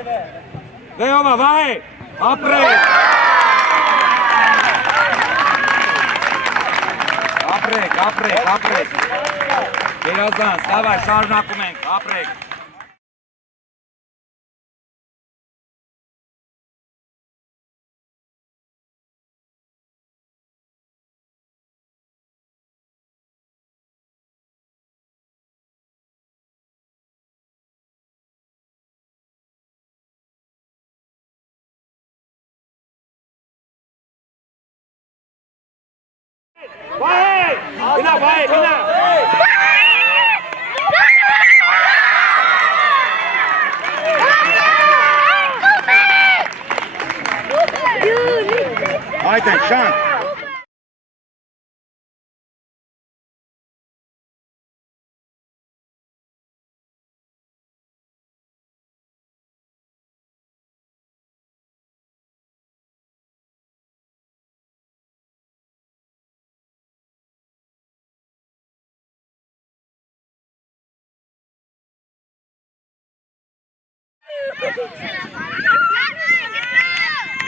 Leova, vai! Apre! Ապրեք։ Գերազանց, դավայ, շարունակում ենք, ապրեք։ Vai! Vina! Haydi Şan!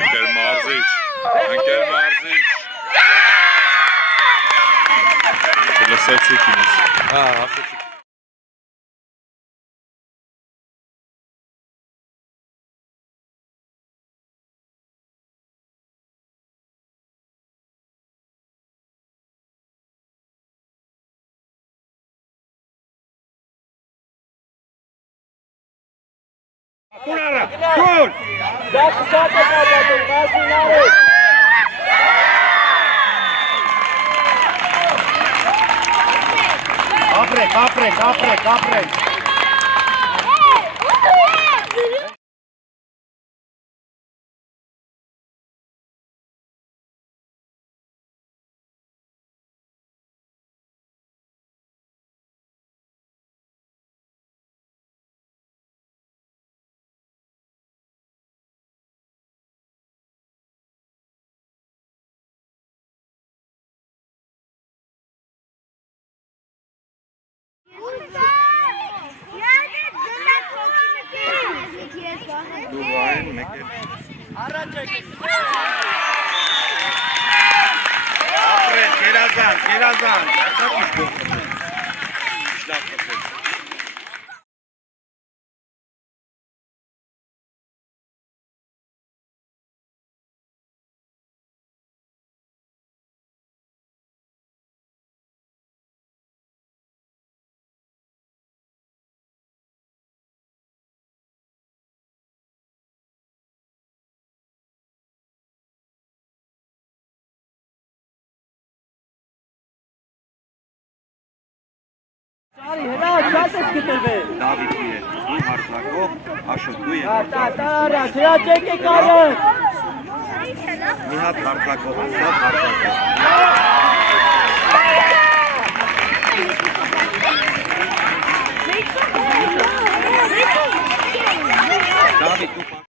Enkel Marzic. Լսեցիքինս։ Հա, ասեցիք։ Կունարա, կուն! Շատ է կատատում, մազինարը։ Ապրեք։ Դուվային մեկ է։ Ապրեք, գերազանց։ Արի, հնա, շատ ես գտվել։ Դավիթի է, իմ հարձակող, Աշոտ դու եմ։ Տարա, թրա չեք է կարըտ։ Մի հատ հարձակող, սավ հարձակող։ Դավիթ, դու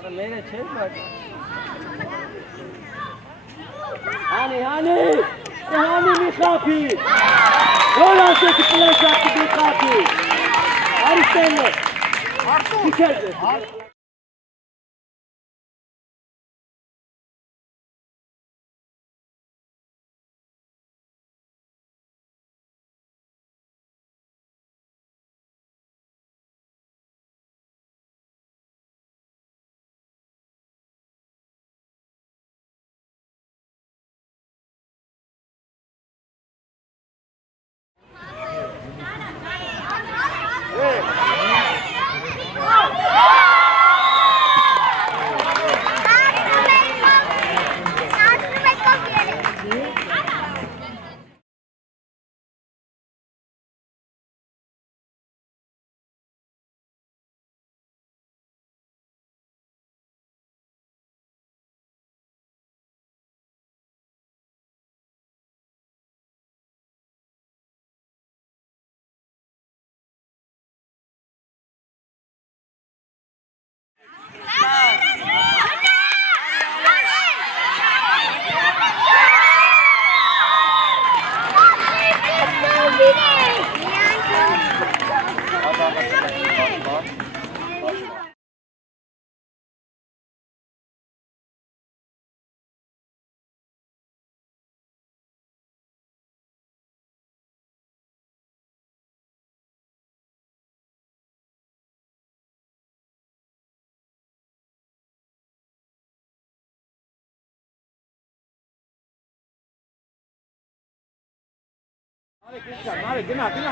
Մերը չեր բաց։ Հանի մի խապի։ Որ ասեք պլաշակի մի խապի։ Արի ստենը։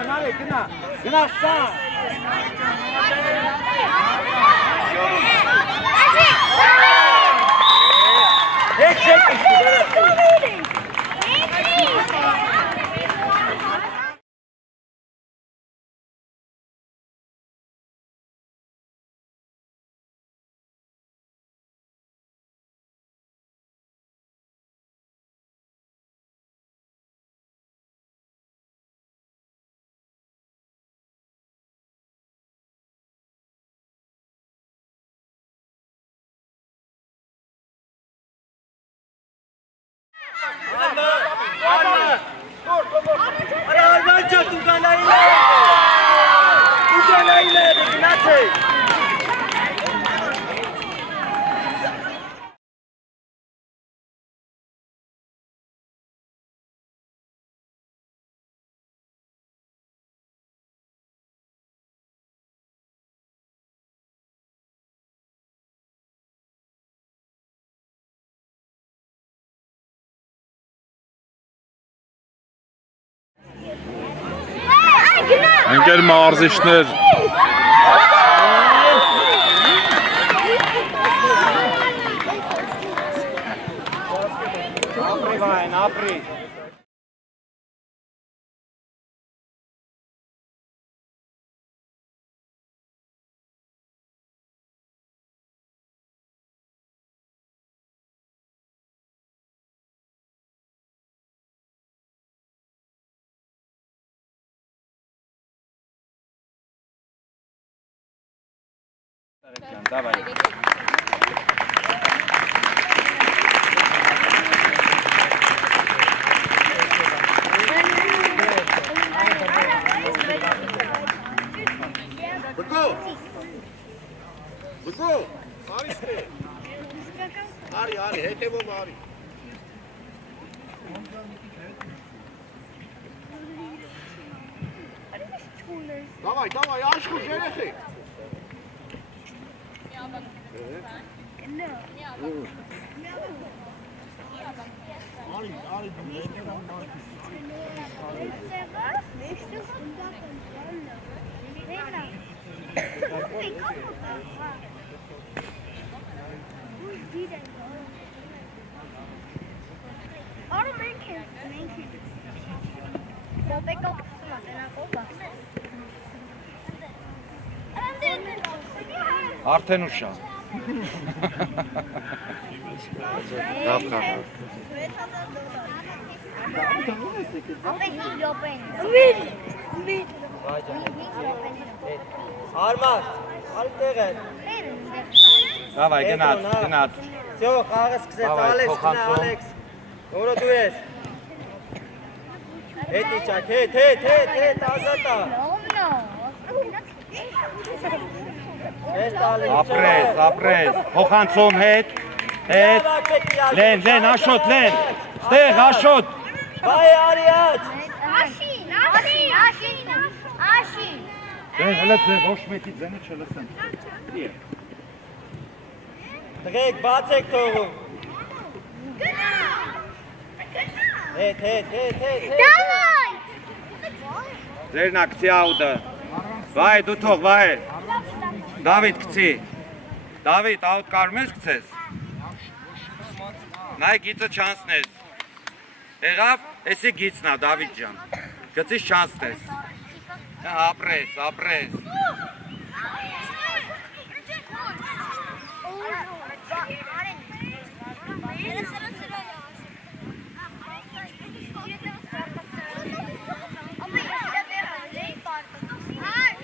Narek, gna, stan! Ընկեր մարզիչներ Ապրի Давай. Բգո, արի ստե։ Արի, հետևում արի։ Davay, aşkım şerefi. Արդեն ուշ է։ Լավ կա։ Արմար, արի տեղ են։ Давай, գնաց։ Всё, խաղը սկսեց Ալեքս, գնա Ալեքս։ Որո դու ես։ Հետ իջակ, հետ, ազատա։ Ապրես, փոխանցում հետ, լեն, աշոտ, լեն, ստեղ, աշոտ, Վայ արիաչ, դեն, հլը ձեր ոչ մետի ձենը չլսեմ, դրեք բաց եք թողում, հետ, ձերն ակցի աուդը, վայ, դու թող, վայ, Դավիթ կցի, Դավիթ, աուդ կարում ես կցես, նայ գիծը չանցն ես, եղավ, եսի գիծնա, Դավիթ ջան, գծիս չանցն ես, ապրես,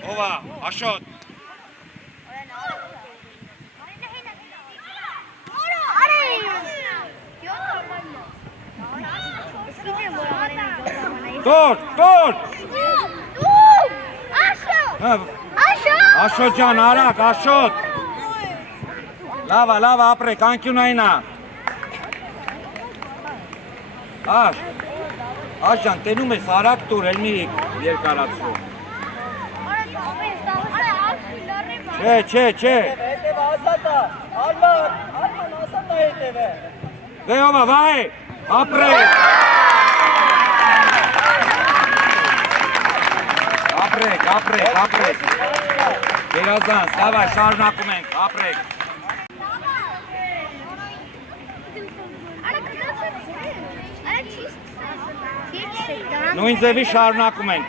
ովա, աշոտ, Տոր, աշոտ ջան, արակ, աշոտ, լավա, ապրեք, անկյունայնա, աշ ջան, տենում ես արակ տուր, էլ մի երկարացում, չէ, հետև ասատա, Արման ասատա հետև է, դե ովա, վայ, ապրեք, ապրեք, Գերազանց, դավայ, շարունակում ենք, ապրեք, նույն ձևի շարունակում ենք,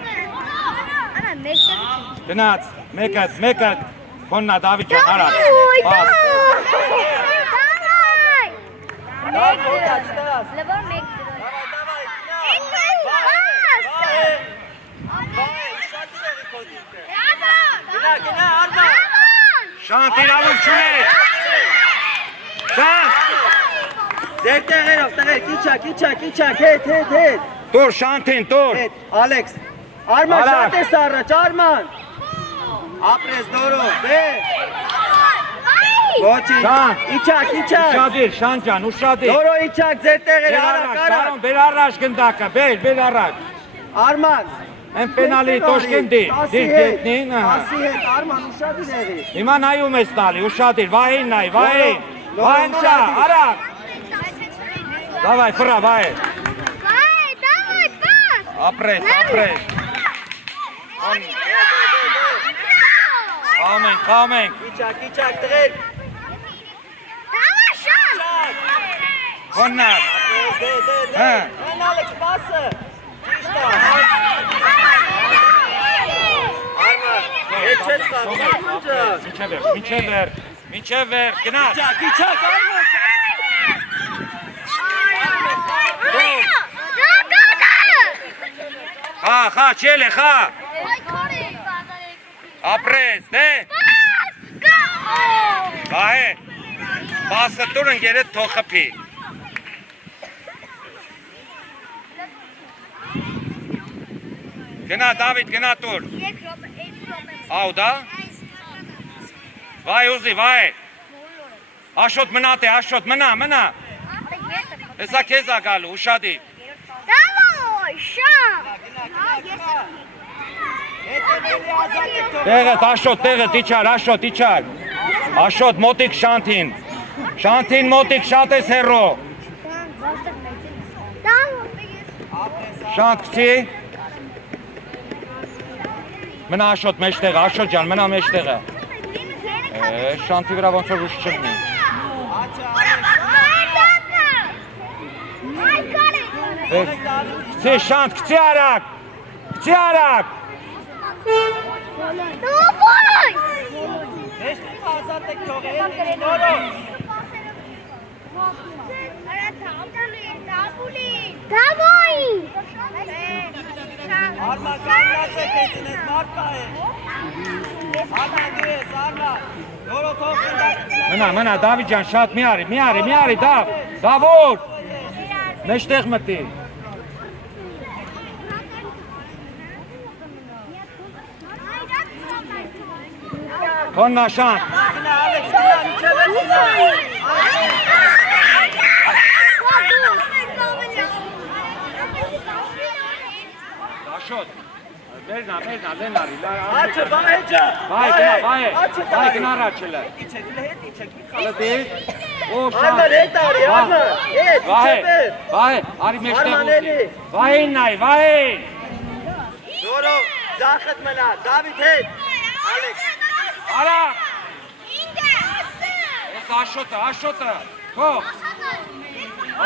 գնաց, մեկը, Քոննա Դավիթ ջան, արակ, պաս, Շանտ իրավունք չունեք, Շանտ, ձեր տեղերով, իչակ, հետ, տոր Շանտին, տոր, Ալեքս, Արման շատ ես առաջ, Արման, ապրես դորով, ոչի, իչակ, ուշադիր, Շանտ ջան, ուշադիր, դորո իչակ, ձեր տեղերը, արակ, բեր առաջ գնդակը, բեր առաջ, Արման, Են պենալի տոշկնդի, դիր գետնին, ասի հետ, Արման, ուշադիր եղի, հիմա նայում ես տալի, ուշադիր, վային նայ, վային շա, արակ, դավայ, ֆրա, վայ, ապրես, խամենք, իչակ, դրեք, Քոննար, Են Ալեքս, պասը, Հետ չես խաղում, մինչև վեր, գնաց, իչակ, խա, չել է, խա, ապրես, դե, բահե, բասը տուր ընգերետ թող խպի, գնա Դավիթ, գնա տուր, աուդա, վայ ուզի, վայ, աշոտ մնատ է, աշոտ, մնա, հեսա կեզ ագալու, ուշադի, տեղետ, տեղետ, իչար, աշոտ, մոտիկ Շանտին մոտիկ շատ ես հերո, Շանտ կցի, մնա աշոտ մեջտեղը, աշոտ ջան, մնա մեջտեղը, Շանտի վրա ոնց որ ուշ չլնի, կցի Շանտ, կցի արակ, ազատ եք թողել, նորով, Արման կանգնած եք հետին ես մարդկա է, Արման դու ես, Արման, նորո թող գնդակ, մնա, Դավիթ ջան, շատ մի արի, Դավոր, մեջտեղ մտի, Թոննա շան։ Գնա Ալեքս, գնա միջև է գնա։ Աշոտ։ Վերնա, լենարի։ Աչը, բայեջա։ Բայ գնա առաջելը։ Իչեք, հետ իչեք։ Լդի։ Օ շան։ Արմեն հետ արի, Արմեն։ Հետ, իչեպեր։ Վայ, արի մեջտեղ Արման ուտի։ էլի։ Վային նայ, վային։ Նորո, ձախդ մնա, Դավիթ հետ։ Ալեքս։ Արա։ Ես աշոտը։ Քող։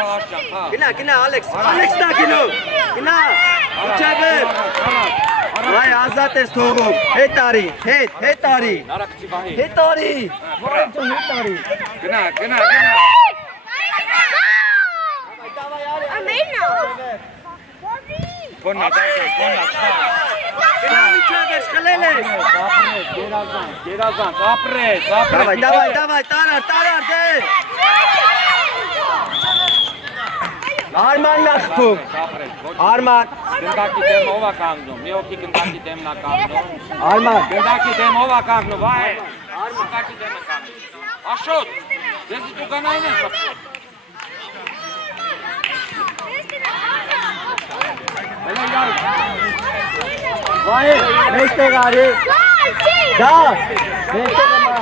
Աշա, հա։ Գնա, Ալեքս, Ալեքսն է գնում։ Գնա, իչեպեր։ Վայ, ազատ ես թողում, հետ արի, հետ արի։ Նարակցի վահի։ Հետ արի։ Վայ, հետ արի։ Գնա։ Կոննա, չտա։ Գնա միջև ես, խլել ես։ Գերազանց, ապրես։ Դավայ, տարար, դե։ Արմանն է խփում։ Արման։ Գնդակի դեմ ով է կանգնում, մի հոգի գնդակի դեմն է կանգնում։ Արման։ Գնդակի դեմ ով է կանգնում, վայ։ Գնդակի դեմ է կանգնում։ Աշոտ, դες դու կանային ես խփում։ Վայ, մեջտեղ արի։ Դա, մեջտեղ մա։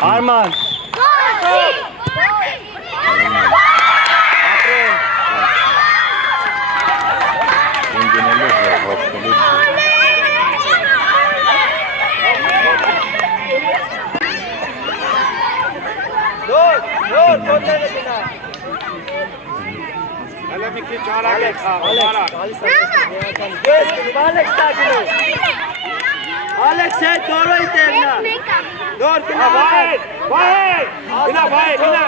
Արման։ Դոր, դոտերը գնա։ Հələ մի քիչ արագ է խաղում, արագ։ Ես գնում, Ալեքս տա գնում։ Ալեքս հետ դորոյի տերնա։ Դոր գնա, Վայ, գնա։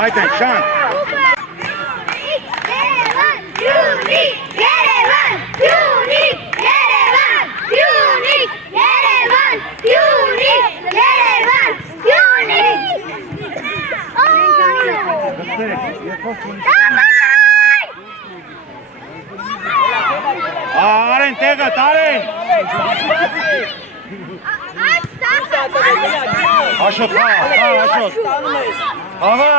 Այդեն, շան։ Արեն, տեղը, տարեն։ Աշոտ, աշոտ։ Աղա,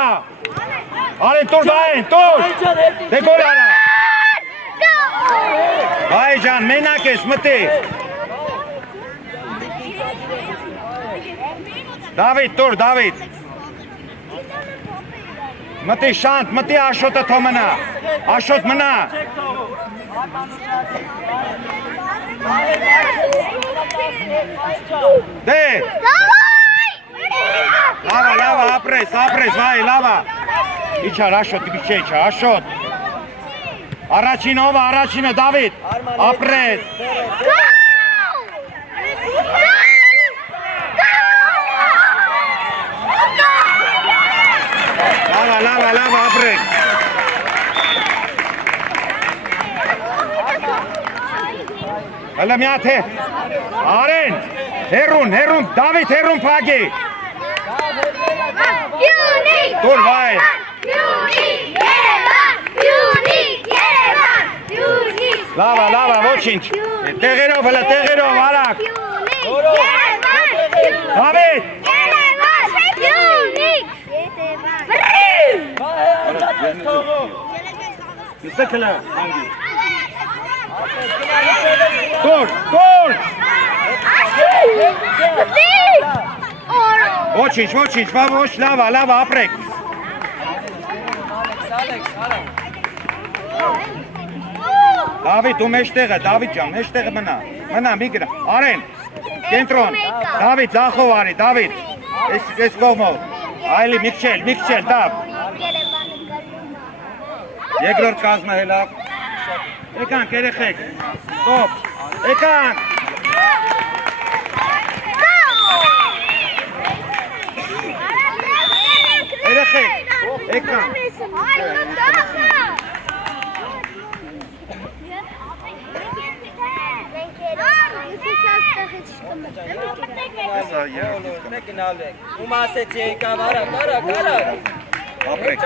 արեն, տուր դային, տուր։ Դե գոլ արա։ Բայ ջան, մենակ ես, մտի։ Դավիթ, տուր, Դավիթ։ Մտի շանտ, մտի աշոտը թո մնա, աշոտ մնա։ Դե։ Լավա, ապրես, վայ, լավա։ Իչար, աշոտ, իչար, աշոտ։ Առաջինը, Դավիթ, ապրես։ Լավա, ապրեք։ Հələ մի հատ է։ Արեն, հերուն, Դավիթ հերուն պագի։ Տուր վայ։ Լավա, ոչինչ։ Տեղերով, հələ տեղերով, արակ։ Դավիթ։ Նստեքլը, հանգի։ Տուր։ Ոչինչ, ոչ, լավա, ապրեք։ Դավիթ, դու մեջտեղը, Դավիթ ջան, մեջտեղը մնա, մի գրա, Արեն, կենտրոն, Դավիթ, ձախով արի, Դավիթ, ես կողմով, այլի, մի քչել, դավ, երկրորդ կազմը հելավ, եկանք, երեխեք, ստոպ, եկանք, երեխեք, եկանք, Սա երբ Գնալեք։ Ում ասեցի եկավ արա, արա։ ապրեք։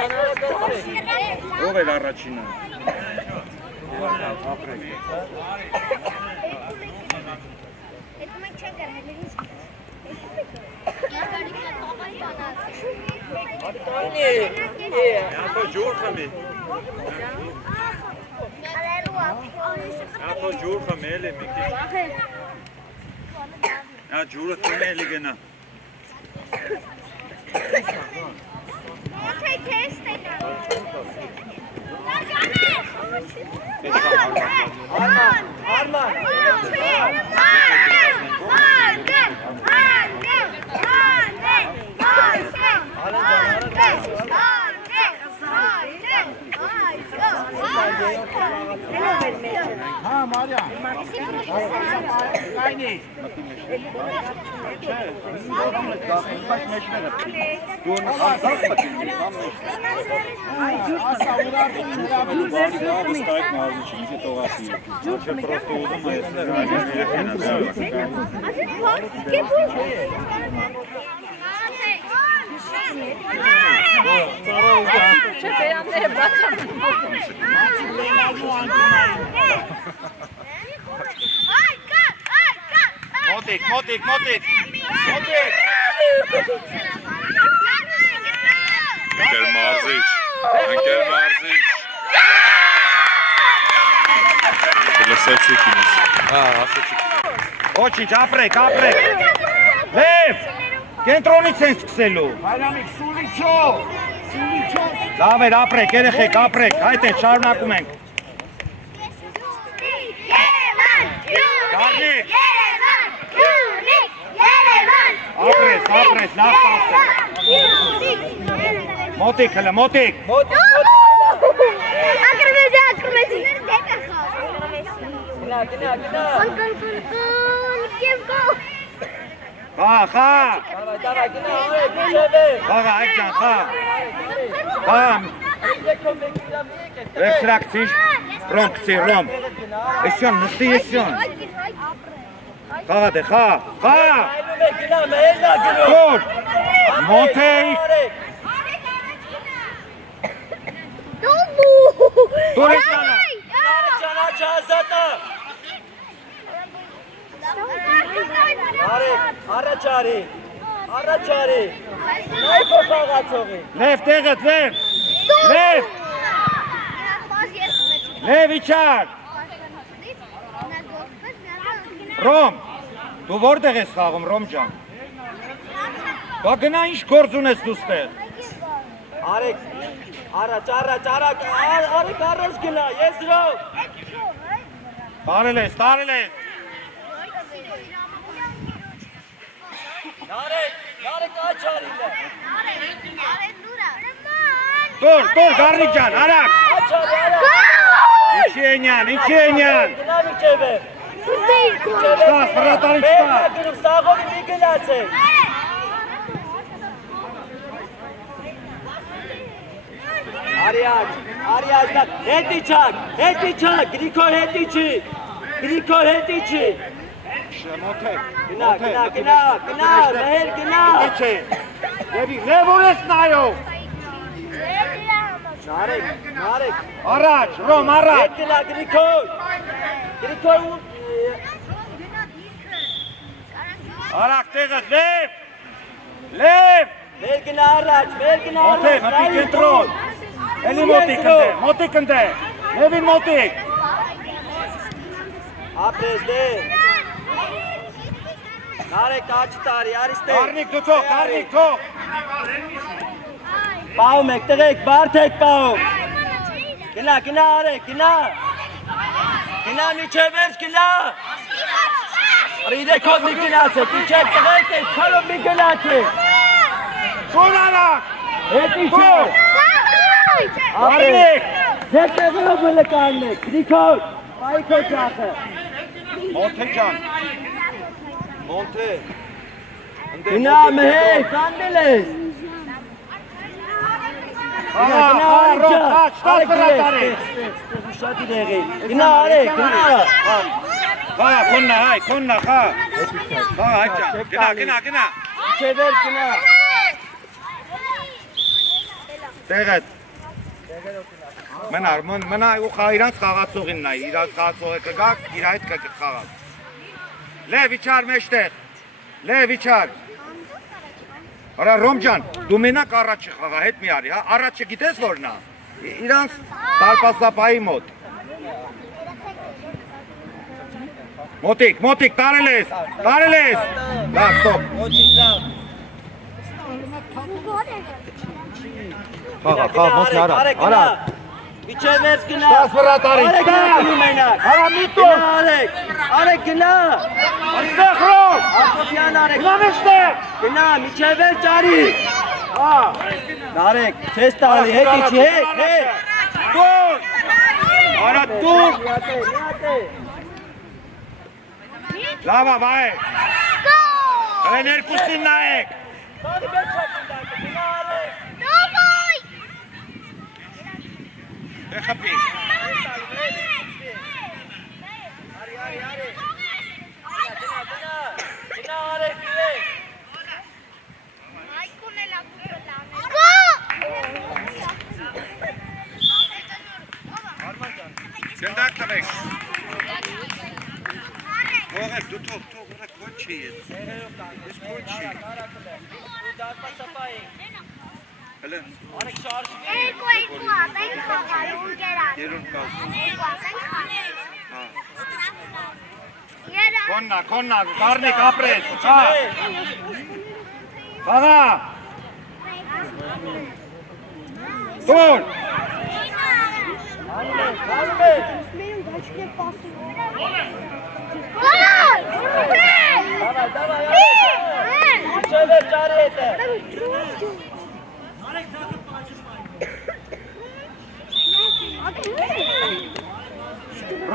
Ով էր առաջինը։ Ապրեք։ Ато ջուր խմի։ Ато ջուր խմի էլի մի քիչ։ Ա ջուրը խմի էլի գնա։ Հա, Մարիա։ Կայնի։ Մոտիկ։ Ընկեր մարզիչ։ Լսեցիք ինձ։ Հա, ասեցիք։ Ոչինչ, ապրեք։ Լև, կենտրոնից են սկսելու։ Հայրամիկ, սուլիչո։ Լավ էր, ապրեք, երեխեք, ապրեք, այդ է, շարունակում ենք։ Ապրես, լավ պասը։ Մոտիկ հլը, մոտիկ։ Խա։ Այք ջան, խա։ Վերցրակցիր, ռոմ կցի, ռոմ։ Եսյոն, նստի եսյոն։ Խաղա դե, խա։ Կոր, մոտեիկ։ Դուր եսյանը։ Առաջարի։ Նայքո խաղացողի։ Լև, տեղդ, Լև, իչար։ Ռոմ, դու որտեղ ես խաղում, Ռոմ ջան։ Բա գնա ինչ գործ ունես դու ստեղ։ Արեք, առաջ գնա, ես Ռոմ։ Տարել ես։ Նարեք աչարին է։ Տոր, գարնիկ ջան, արակ։ Ինչի ենյան։ Գնա միջև է։ Ստաս, վրատարի չկա։ Գնում սաղովի մի գնացեք։ Արիաջ, հետի չակ, գրիքոր հետի չի։ Գնա, մհեր գնա։ Լև որ ես նայով։ Նարեք։ Առաջ, Ռոմ, առաջ։ Հետ գնա, գրիքոր Արակ տեղդ, Լև։ Մեր գնա առաջ, Մոտիկ կենտրոն։ Էլի մոտիկ ընդ է, Լևին մոտիկ։ Ապրես դե։ Նարեք աչի տարի, արիստե։ Կարնիկ թող։ Պահում եք, տղեք, բարդ եք պահում։ Գնա, արեք, գնա միջև ես, գնա։ Իրեքով մի գնացեք, իչեք տղեք եք, քալով մի գնացեք։ Շոն արակ։ Հետի չէ։ Կարնիկ։ Ձետեղով լկանեք, գրիքով, պայքո ճախը։ Մոնթե ջան։ Գնա մհեր, կանդել ես։ Շատ վրատարի։ Շատ իրեղի։ Գնա արեք, գնա։ Խաղա, քոննա, հայ, քոննա, խաղա։ Խաղա, հայ ջան, գնա։ Չևեր գնա։ Տեղը։ Մնա ու խաղա իրանց խաղացողին նայ, իրանց խաղացողը կգա, իր հետ կխաղա։ Լև իջար մեջտեղ։ Լև իջար։ Արա Ռոմ ջան, դու մենակ առաջը խաղա, հետ մի արի, հա, առաջը գիտես որն է։ Իրանց դարպասապայի մոտ։ Մոտիկ, տարել ես։ Լավ, ստոպ։ Ոչինչ լավ։ Խաղա, ոսն արա։ Միջև վերջ գնա։ Ստաս վրա տարի, Արեք մենակ։ Արա միտո։ Արեք գնա։ Այստեղ Ռոմ։ Արտոփյան արեք։ Գնա մեջտեղ։ Գնա, միջև վերջ արի։ Արեք, չես տալի, հետ իջի, հետ։ Դուր։ Արա դուր։ Լավա, վայ։ Հեն երկուսին նայեք։ Խփի։ Գնդակ տվեք։ Ողեք, դու թող, ուրա կոչի ես։ Ես կոչի։ Հələ։ Քոննա, կարնիկ ապրես, հա։ Խաղա։ Դուր։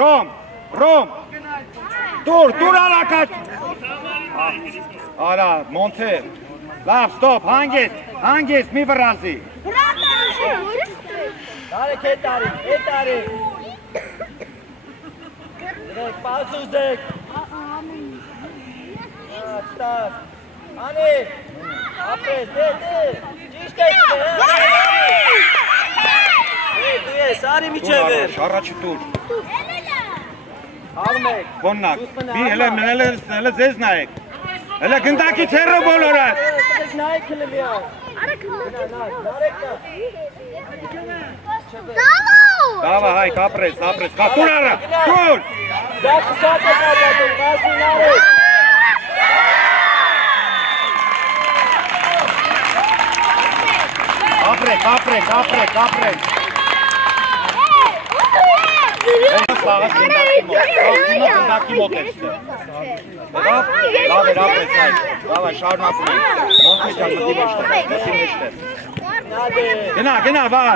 Ռոմ, դուր արակաչ, արա, մոնթեր, լավ, ստոպ, հանգեստ, մի վրազի, Արեք, հետ արի, դրեք, պասուզեք, ստար, անի, ապրես, ճիշտ եք, դու ես, արի միջև էր, առաջի տուր, աղմեք, քոննակ, մի հələ ձեզ նայեք, հələ գնդակից հեռը բոլորը, նայեք հլմյա, դավա հայք, ապրես, տուր արա, տուր, դակը շատ է կատատում, վասին արեք, ապրեք, գնդակի մոտ է ստեղ, լավ էր ապրես հայք, լավ է շարունակում ենք, մոնքե ջան մտի մեջտեղ, գնա, վաղ,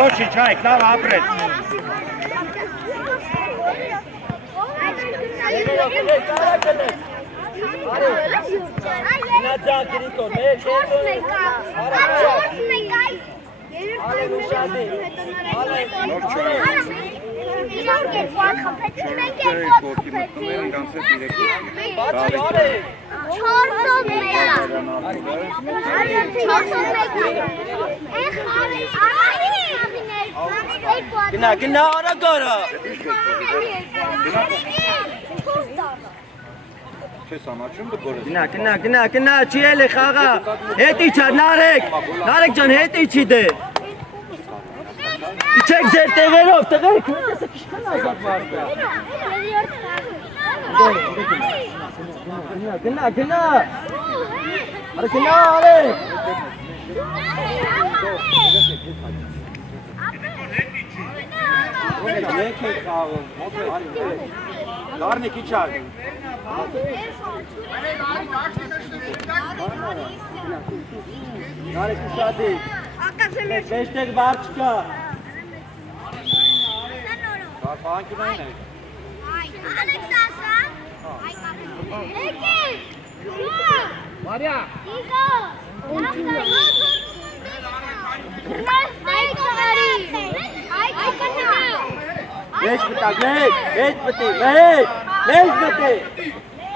ոչինչ, հայք, լավ ապրես, նաձակ գրիտո, մեր Գնա արա գարա չես ամաչում դու գորես, Գնա, չի էլի խաղա, հետ իչար, նարեք ջան, հետ իչի դե Իչեք ձեր տեղերով, տեղերք, հետեսը կիշկան ազատ մարդը Գնա Արա գնա արեք Մենք ենք խաղում Կարնիկ իչար, Նարեք ուշադի Մեջտեղ վար չկա Պահանքինային է Մարիա Մեջ մտակ, մեջ մտի, մեջ մտի։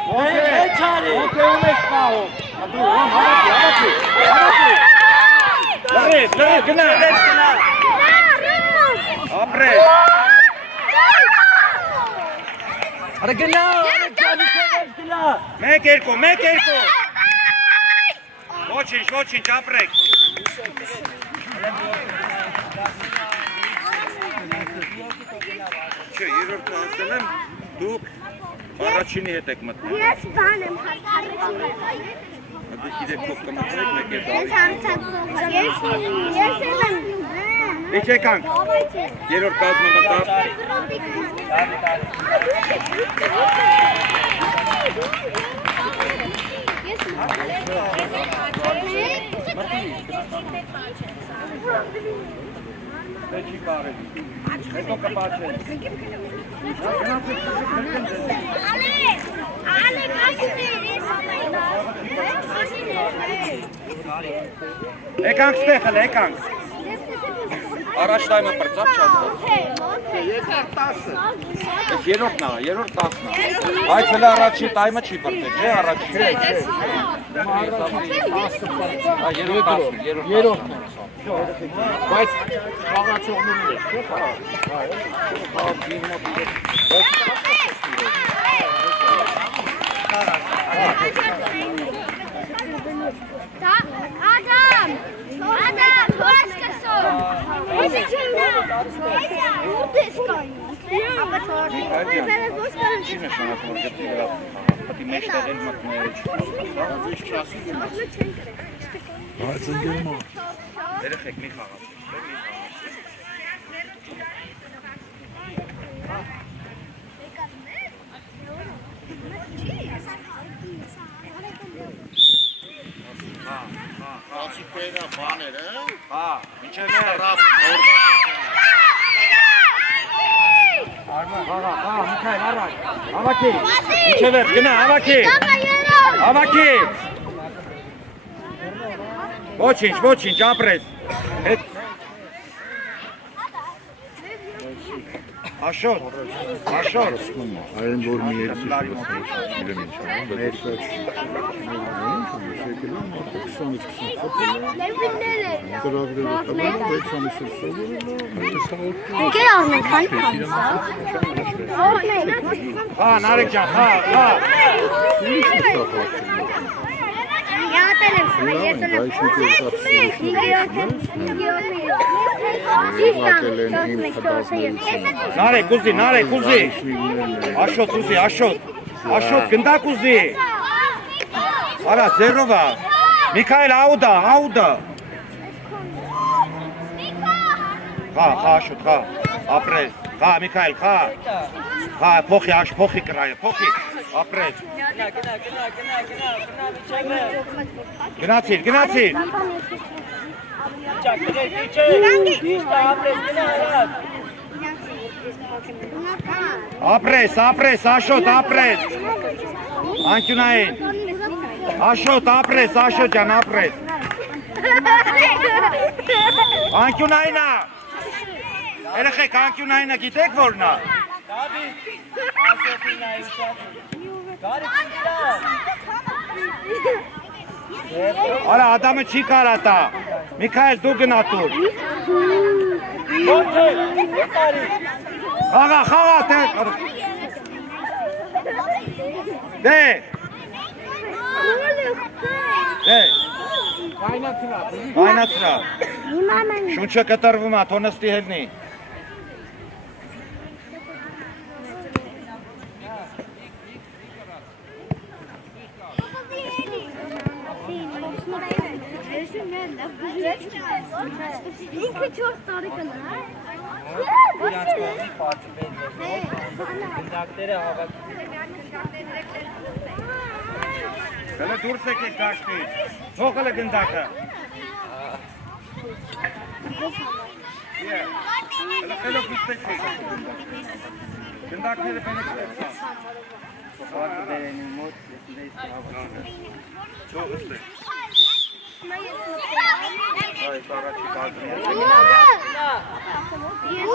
Մեջ արի։ Ոնքեում ես պահում։ Ադու, հավաքի։ Լրիվ, գնա։ Ապրես։ Արա գնա, գնա։ Մեկ երկու։ Ոչինչ, ապրեք։ Չէ, երրորդ հասել եմ, դուք առաջինի հետ եք մտնել։ Ես բան եմ հարցակում։ Դուք իրեք փոք կմտնեք, մեկ է Ես հարցակում։ Ես եմ։ Իջեկանք։ Երրորդ կազմը մտավ։ Չի բարել։ Հետո կպաչել։ Եկանք ստեղել, եկանք։ Առաջ տայմը պրծավ չասկով։ Երորդ 10-ն։ Այդ հել առաջի տայմը չի պրծել, չէ առաջ։ Երորդն է։ Բայց խաղացողներն է, չէ՞ Ադամ, հորս կսով։ Ոսի չունա։ Ուտ ես կային։ Ապա թորդ։ Չի նշանակում, որ դեպի վրա պատի մեջ տեղել մտնել։ Բայց ընկերմա։ Երեխեք մի խաղաց։ Ասի պերա բաներ, Հա, ինչև է։ Միքայել, առաջ։ Հավաքի։ Ինչև է, գնա, հավաքի։ Ոչինչ, ապրես։ Աշոտ։ Այն որ մի երկու իրեն ինչ Ընկեր առնենք, հանի Հա, Նարեկ ջան, հա։ Յատել եմ սմը, ես Նարեկ ուզի։ Աշոտ, գնդակ ուզի։ Արա, ձերովա։ Միքայել, աուդա։ Խա, Աշոտ, խա, ապրես։ Խա, Միքայել, խա, փոխի կրայը, ապրես։ Գնացիր։ Ապրես, Աշոտ, ապրես։ Անկյունային։ Աշոտ ջան, ապրես։ Անկյունայինա։ Երեխեք, անկյունայինը գիտեք որն է։ Արա, Ադամը չի կարա տա։ Միքայել, դու գնա տուր։ Խաղա, դե։ Վայնացրա։ Շունչը կտրվում է, թոնստի հելնի։ Ինքը 4 տարեկան է։ Իրանց կողմի պարծվել է, գնդակները հավաքի։ Հələ դուրս եկեք դաշտից, թողել է գնդակը։ Հələ խելոք մստեք եք գնդակները պենեք վերցան։ Սոպարը բերեն իմ մոտ, ես ինձ Չող ստեք։ Այս առաջի կազմի։ Ես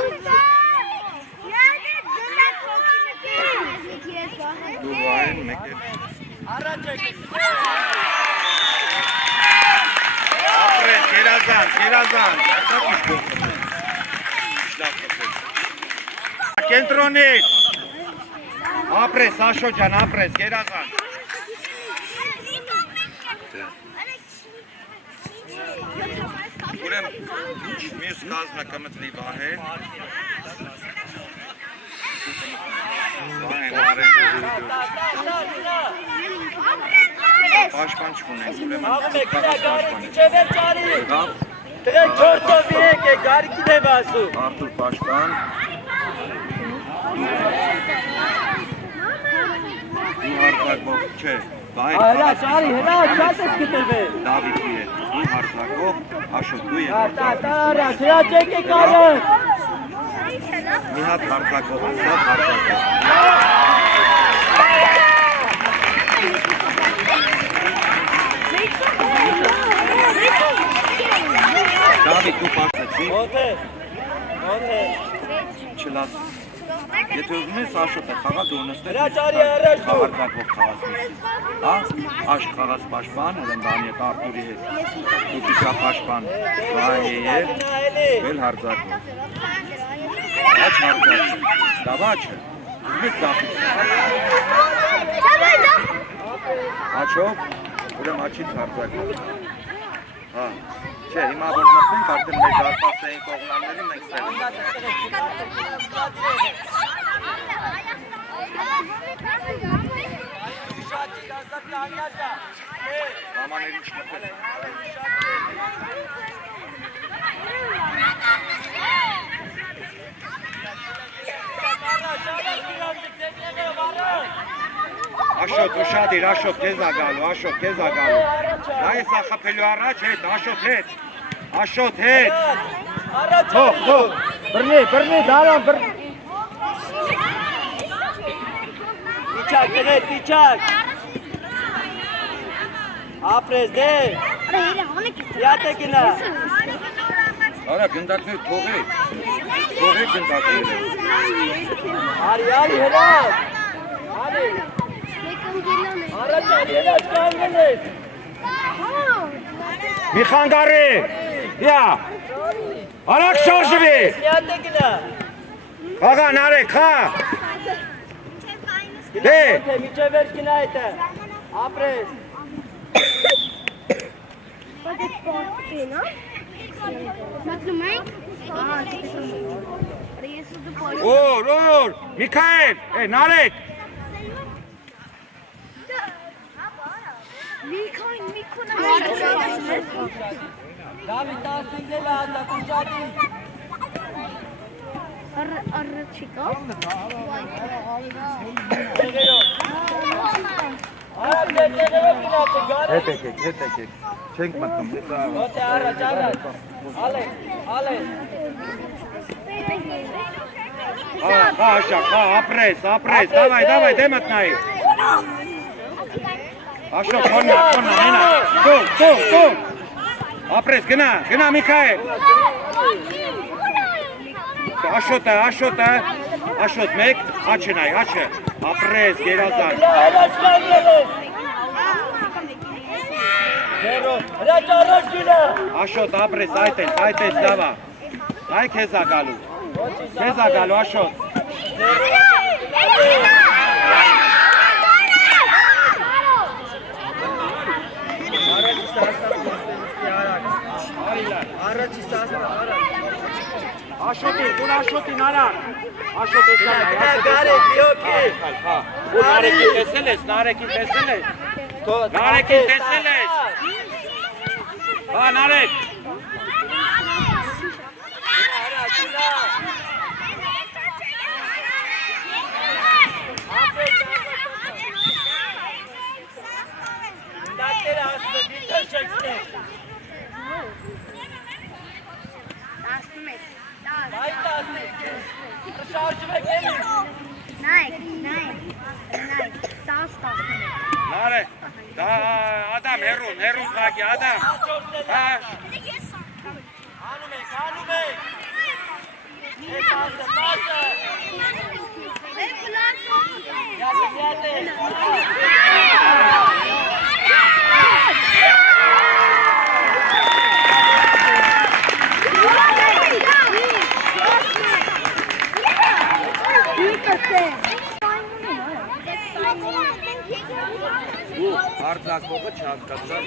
Դու վայեն մեկ է։ Առաջ եք։ Ապրես, գերազան։ Կենտրոնից։ Ապրես, Աշո ջան, ապրես, գերազան։ Ուրեմ, մյուս կազմը կմտնի վահեն։ Վահեն, արեն։ Պաշպան չունենք, ուրեմ, Աղում եք, գարիք իչևեր ճարի։ Տղեք 4-ով եք է, գարիքին եմ ասում։ Արտուր պաշպան։ Հարձակող չէ, Հելա, ճարի, հելա, շատ ես գտվել։ Դավիթի հետ, հարձակող, Աշոտ դու և Տարա, հրաչ եք եք արդ։ մի հատ հարձակող, սա հարձակող։ Դավիթ դու պաշտեցի, Ոնց է։ չլաս, եթե ուզում ես Աշոտ է խաղա դու ունստես Հրաչ արի առաջ դու։ հարձակող խաղաս Աշ խաղաս պաշպան, հրնդանի հետ Արտուրի հետ, ուտիկա պաշպան, վահի հետ, վել հարձակող, աչ հարձակ, դավաչը, ուզմից ծախից, աչով, ուրեմ աչից հարձակող, չէ, հիմա որ մտնենք, արդեն մեր դարպաս էին կողնանների մենք սեղին։ Մամաների չնպես։ Աշոտ ուշադիր, Աշոտ քեզ ա գալու, Աշոտ քեզ ա գալու։ Նա է սախապելու առաջ հետ, Աշոտ հետ։ Թող, բռնի, դարան, բռնի։ Իչակ, տղետ, իչակ։ Ապրես դե։ Յատ է գնա։ Արա գնդակներ թողեք գնդակները։ Արի, հրաչ։ Արի։ Առաջ արի, հրաչ կանգնել ես։ Մի խանգարի, յա, արակ շարժվի։ Յատ է գնա։ Աղան արեք, խա։ Դե։ Միջև էր գնա հետը։ Ապրես։ Մտնում ենք։ Օր, Միքայել, նարեք։ Դավիթ 15-ել ազատում ճատի։ Առաջիկա։ Տեղերով գնացը գարը։ Հետ եկեք, չենք մտնում։ Ոտե առաջ, ալե։ Խա, ապրես, դավայ, դե մտնայի։ Աշոտ, խոննա, հենա, դու, ապրես, գնա, Միքայել։ Աշոտ, մեկ, աչը նայ, ապրես, գերազան։ Հրաչ կանգնել ես։ Հրաչ առաջ գնա։ Աշոտ, ապրես, այդ ես, դավա։ Այ քեզ ա գալու, Աշոտ։ Աշոտին արան, Գարեք, յոքի։ Նարեկին տեսել ես, հա, Նարեկ, Adam, հերուն խաղի, Adam, Հանում եք, ես ասը, Արձակողը չհասկացավ։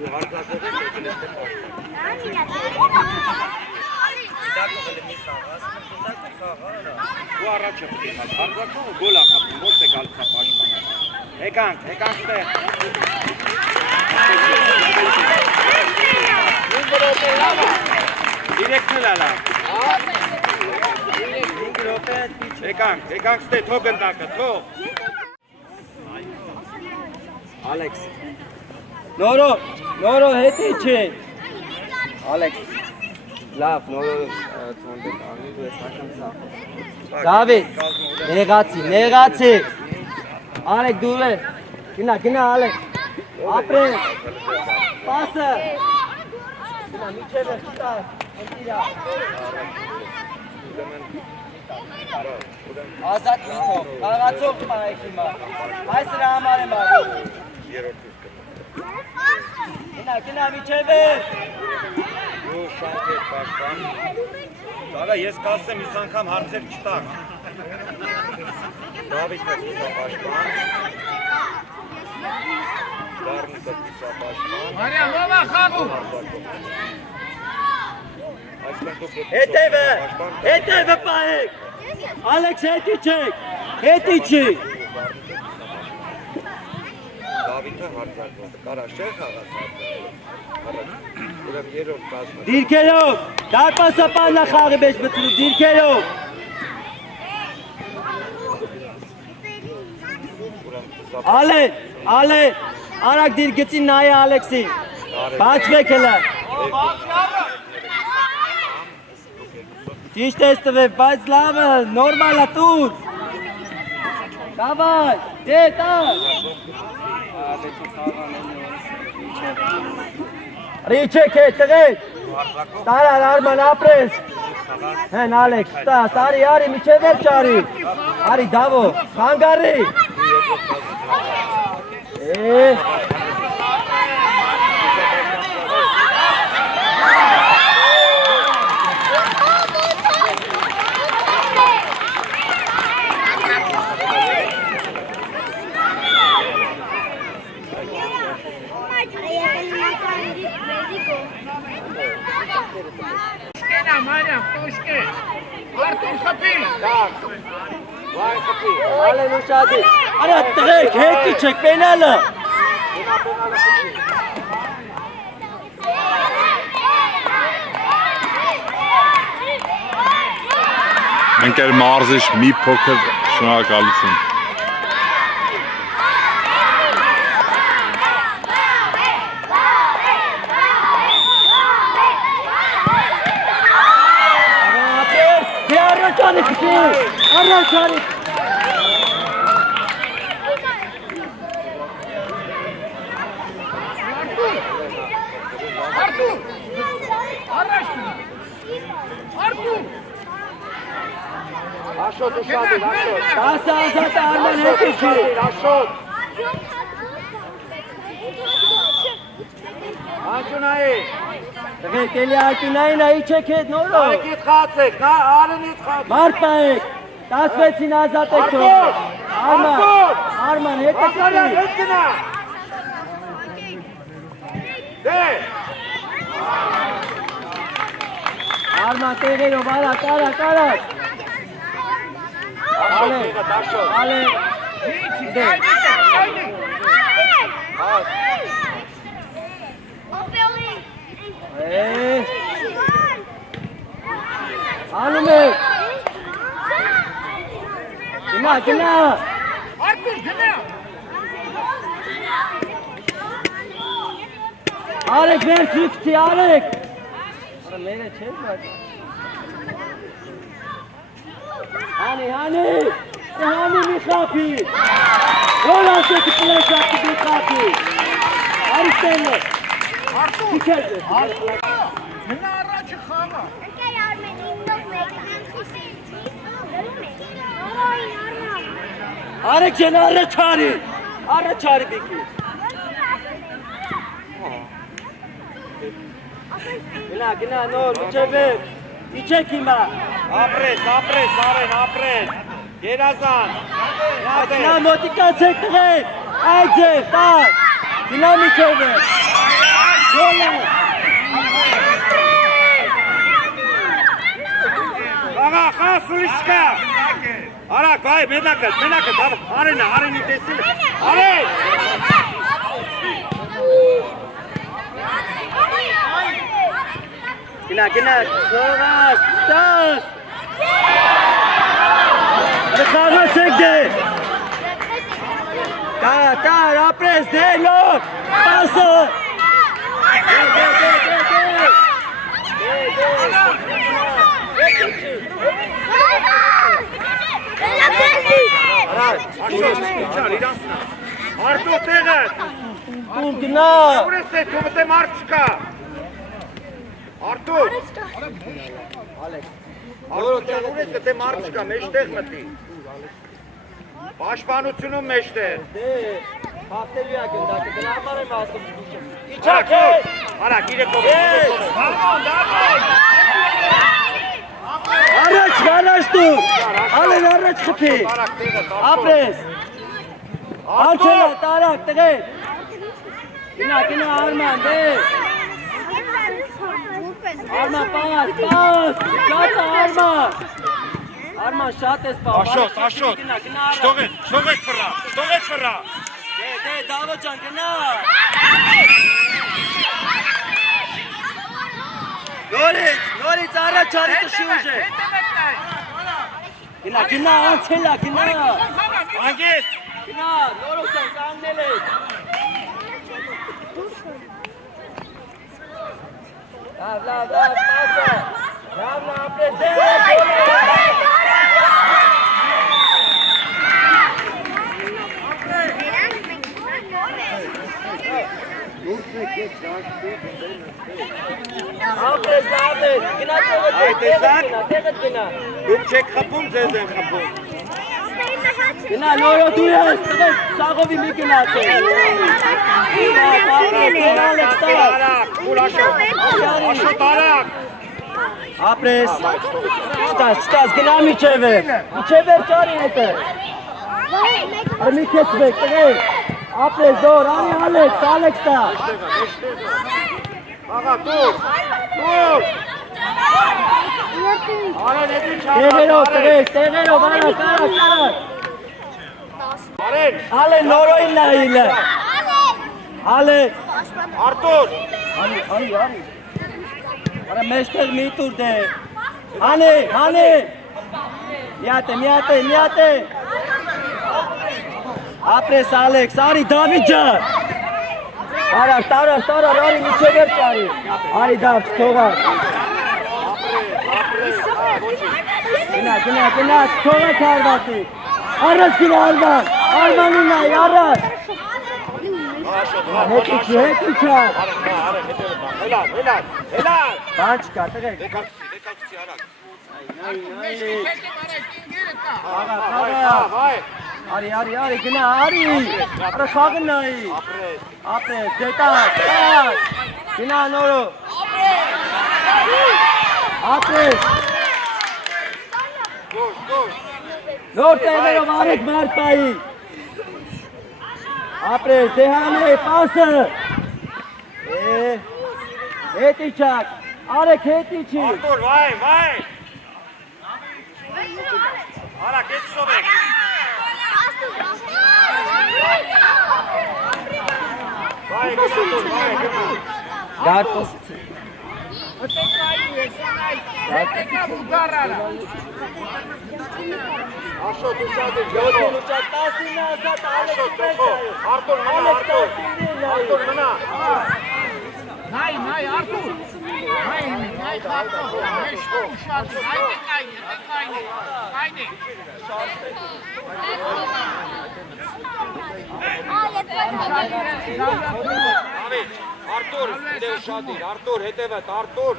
Ու արձակողը եկել Ու առաջը պիտի արձակողը գոլ ախապում, ոչ թե գալիս է պաշտպան։ Եկանք ստեղ։ Դիրեկցել ալա։ Եկանք ստեղ, թող գնդակը, թող։ Ալեքս։ Նորո հետի չէ։ Ալեքս։ Լավ, նորո ծոնդեք անի դու ես հաշամ սա։ Դավիթ, նեղացի։ Ալեք դու ես։ Գնա Ալեք։ Ապրեն։ Պասը։ Գնա միջևը խտա։ Ընտիրա։ Ազատ մի թող, խաղացող պահեք հիմա, այս նրա համար եմ ասում։ Գնա միջև էր։ Ու շանք էր պաշտպան։ Դավա ես կասեմ իս անգամ հարցեր չտակ։ Դավիթը կիսա պաշտպան։ Դարնիկը կիսա պաշտպան։ Մարիամ, ով է խաղում։ Հետևը պահեք։ Ալեքս հետի չի։ Դավիթը հարձակվող, կարաշ չէ խաղաց հարձակվող, ուրեմ երորդ կազմը։ Դիրքերով, դարպասապանն է խաղի մեջ բծրու, դիրքերով։ Ալեն, արագ դիրգեցին նայ է Ալեքսին, բացվեք հլը։ Ճիշտ ես տվև, բայց լավը, նորմալ է տուր։ Դավայ, տար։ Ռիչեք է, տղեք։ Տարար Արման ապրես։ Հեն Ալեքս, տարի, միջև էր ճարի։ Արի դավո, խանգարի։ Մարիամ, կոշկե, արդուր խպի։ Վայ խպի։ Ալեն ուշադի, արա տղեք, հետի չեք, պենալը։ Մենք էլ մարզիչ մի փոքր շնորհակալություն։ Առաջարի։ Աշոտ ուշադիր, աշոտ։ Տասը ազատ Արման հետի չի։ Աշոտ։ Աջունայի։ Տղեք, էլի Աջունային այ չեք հետ նորո։ Այգիտ խացեք, արենից խացեք։ Մարդ պահեք, 16-ին ազատ եք թող։ Արման հետը Ակարյան, հետ գնա։ Դե։ Արման տեղերով, արակ։ Ալե, դե։ Անում եք։ Գնա։ Արդուր, գնա։ Արեք վերջ ükցի, արեք։ Արա մերը չես բաց։ Հանի մի խապի։ Որ ասեք պլաշակի մի խապի։ Արիստեն է։ Արդուր, գնա առաջը խաղա։ Արկայ Արմեն, իննով մեկ, անքուսի։ Arek ջան, առաջ արի բիկի։ Գնա, նոր, միջև իջեք հիմա։ Ապրես, Արեն, ապրես։ Երազան։ Գնա, մոտիկացեք տղեր, այդ ձեր, տա, գնա միջև գոլը։ Աղա, խաս ուրիշ կա։ Արակ, վայ, մենակը, Արենի տեսիլ։ Արեն։ Գնա, սողաս, տաս։ Խաղացեք դե։ Տար, ապրես, դե, լոր, պասը։ Արտուր տեղը։ Տուն գնա։ Ուրես է, դու մտե մարդ չկա։ Արտուր։ Արտուր ջան, ուրես է, դե մարդ չկա, մեջտեղ մտի։ Պաշտպանությունում մեջտեղ։ Դե, հաղթելու ա գնդակը, դրա համար եմ ասում։ Իչակ, արակ, իրեկով։ Առաջ դու, ալեն առաջ խպի, ապրես, անցելա, տարակ, տղեր, գնա, Արման, դե, Արման, պաս, Արման, շատ ես պավ, Աշոտ, շտողեց վրա, դե, Դավո ջան, գնա, նորից առաջ արի տշուժ է, գնա, անցելա, անգես, գնա, նորոք ջան, կանգնել եք, լավ, պասը, լավ, ապրես, դե, ապրես, գնա, տեղդ գնա, դուք չեք խպում, ձեզ են խպում։ գնա, նորո դու ես, տղեր, սաղովի մի գնացել, Աշոտ արակ, ապրես, չտաս, գնա միջև ճարի հետը, մի կեցվեք, տղեր, ապրես, դոր, անի Ալեքս տա, աղա, դուր, Արեն, էդի չարակ, տեղերով, արակ, Արեն, Ալեն, նորոյին նայիլը, Ալեն, Արտուր, արի, արա մեջտեղ մի տուր դե, հանի, միատ է, ապրես Ալեքս, արի Դավիթ ջան, արակ, տարար, արի միջև ճարի, արի դավ, չթողա, գնա, թողա չարվացի, առաջ գնա Արմանին նայ, առաջ, հետի չար, Հելան, բան չկա, տղեք, դեկակցի արակ, արի, գնա, արա խաղը նայի, ապրես, դետակ, գնա նորո, ապրես, նոր տեղերով արեք մարտայի, ապրես, դեհանի, պասը, հետի չակ, արեք հետի չի, Արտուր, վայ, արակ, էդ սովեք, դարպոս, Աշոտ ուշադիր, գյոտին ուշադիր, Արտուր, մնա, Նայ, Արտուր, նայ, խաղող, մեջտեղ ուշադիր, այդե, Արտուր, դե ուշադիր, Արտուր, հետևդ, Արտուր,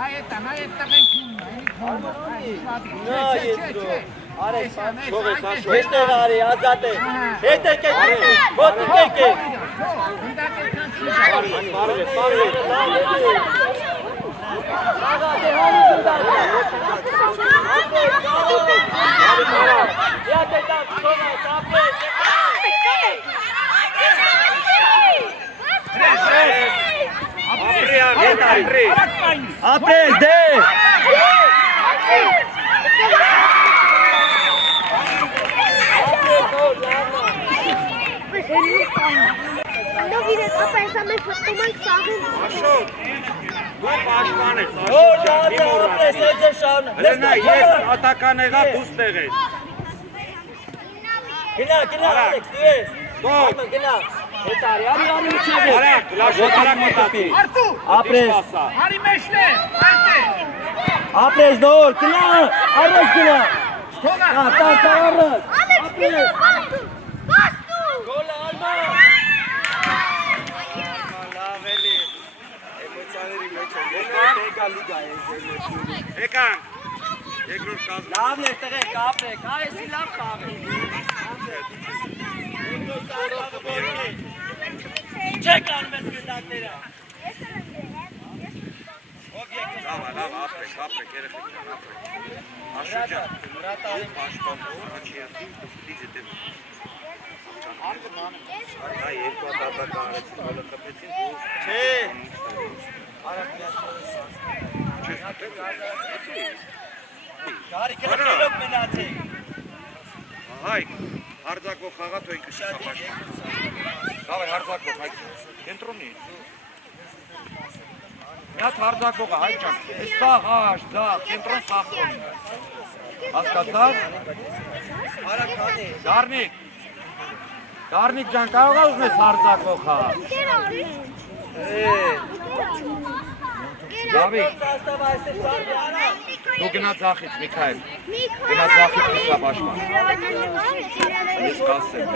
այ էտա մենք ունենք, Նա ետրո, Արեք, թողես Աշոտ։ Մեջտեղ արի, ազատ է։ Հետ եկեք, ոտիկ եկեք։ Բարև, բարև։ Ազատ է, հանի դնդար։ Յատե տակ, թողես, ապրես։ Ապրես, դե։ No vine a pensar me fatto mal sahil. Աշոտ, դու պաշտպան ես, Որ Աշոտ ջան, մի լավ մոռանա։ ապրես, այդ է շան։ Լենա, ես ատական եղա, դու ստեղ ես։ Գնա, Ալեքս, դու ես։ Դու, Գնա։ Հետ արի, արի միջև է։ արեք, լաշոտ արակ մտածի։ Արտուր, Ապրես, արի մեջտեղ, այդտեղ։ ապրես նոր, գնա, առես գնա։ Թողա, Տա, առես։ Alex, gel bastı. Bastı. Գոլը ալմա։ Եկան, երկրորդ կազմ։ Լավն է տղեկ, ապրեք, այսի լավ խաղ է։ Չեք անում ես գնդակները։ Լավ, ապրեք, երեխեք ջան, ապրեք։ Աշոտ ջան, պաշտպան, առաջի հերթին դուք դիտեմ։ Այ երկու ատական արեցին, գոլը խփեցին, դու Չէ։ Գարի կրկելով մնացեք։ Հայ, հարձակվող խաղա թո ինքը շատ պաշտպան։ Լավ է, հարձակվող, հայ, կենտրոնի։ Մի հատ հարձակվողը, հայ ջան, այս սաղ, աշ, ձաղ, կենտրոն սաղքոն։ Հասկացար։ Գարնիկ ջան, կարող է ուզում ես հարձակվող խաղ։ Դավիթ, դու գնա ձախից, Միքայել։ Գնա ձախից կիսա պաշտպան։ Ես կասեմ։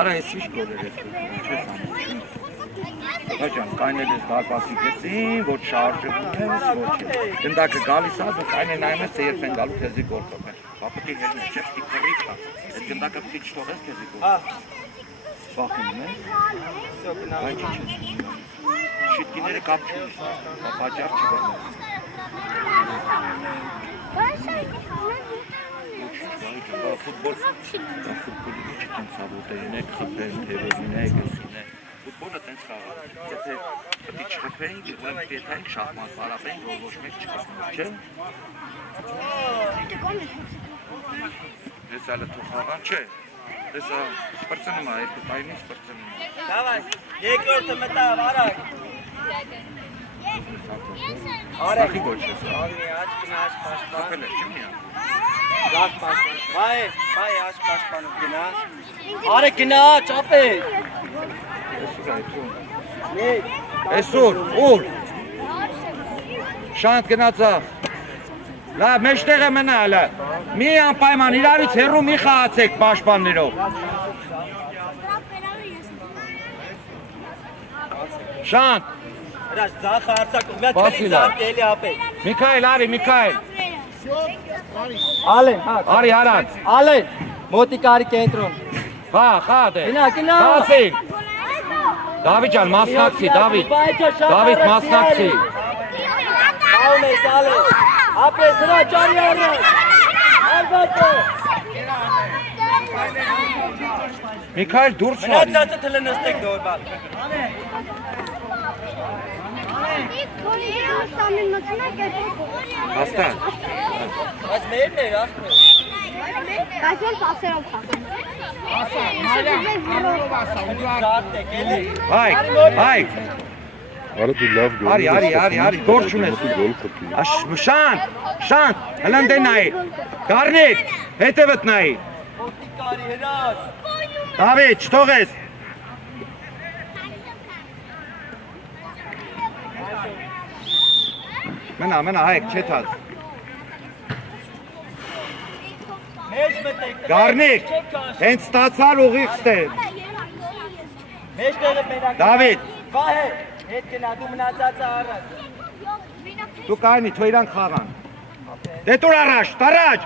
Արա, ես ինչ գոլեր ես, չես անում։ Հայ ջան, կայնել ես դարպասի գեցին, ոչ շարժվում ես, ոչ գնդակը գալիս է, դու կայնել նայում ես, թե երբ են գալու թեզի գոլ կպեն։ Պապտի հերն է, չես տի կռիվ կա, այդ գնդակը պիտի չթողես թեզի գոլ։ Վախինում ես, հայ չի չես։ Շիտկիները կապ չունես, պատճառ չի բռնես։ Ֆուտբոլի չտեն ցավոտերին եք, խփեն, թևերին եք, եսին եք։ Ֆուտբոլը տենց խաղ է, եթե պիտի չխփեինք, կետայինք շախմատ, պարապեինք, որ ոչ մեկ չխփենք, չէ՞։ Ես ալը թող խաղան, չէ։ Ես պրծնում է, երկու պայնից պրծնում է։ Դավայ, երկրորդը մտավ, արագ։ Արագի գոչ ես։ Արի, աչ գնաց պաշտպան։ Խփել ես, չի միան։ Լավ պաշտպան։ Բայ, աչ պաշտպանը գնաց։ Արե գնա, ճապե։ Այսօր, ուր։ Շանտ գնացավ։ Լավ, մեջտեղ է մնա հələ։ Մի անպայման իրարից հեռու մի խաղացեք պաշտպաններով։ Շանտ։ Հրաշ, ձախ հարցակում, մի հատ զարդ էլի ապել։ Միքայել, արի, Միքայել։ Ալեն, հա։ Արի, հարած։ Ալեն, մոտիկ արի կենտրոն։ Խաղ է։ Գնա, գնա։ Խաղացին։ Դավիթ ջան, մասնակցի, Դավիթ։ Դավիթ, մասնակցի։ Խաղում ես, Ալեն։ Ապրես, հրաչ, արի առած։ Արվատը։ Միքայել, դուրս արի։ Մնացածը թլնստեք դորբալ։ Հաստատ։ Այս մերն էր, ասպեր։ Կայսոն պասերով խաղում։ Զարդ եք, էլի։ Հայ, հայ։ Արա դու լավ գոլ։ Արի, գործ ունես։ Շանտ, հլան դե նայի։ Գարնիկ, հետևդ նայի։ Մոտիկ արի, հրաչ։ Դավիթ, չթողես։ Մնա, հայք, չետած։ Մեջ մտեք։ Գարնիկ, հենց ստացար ուղիղ ստեղ։ Մեջտեղը մենակ։ Դավիթ, Վահե, հետ գնա, դու մնացածը առած։ դու կայնի, թո իրանք խաղան։ Ապրես։ Դե տուր առաջ, տարաջ։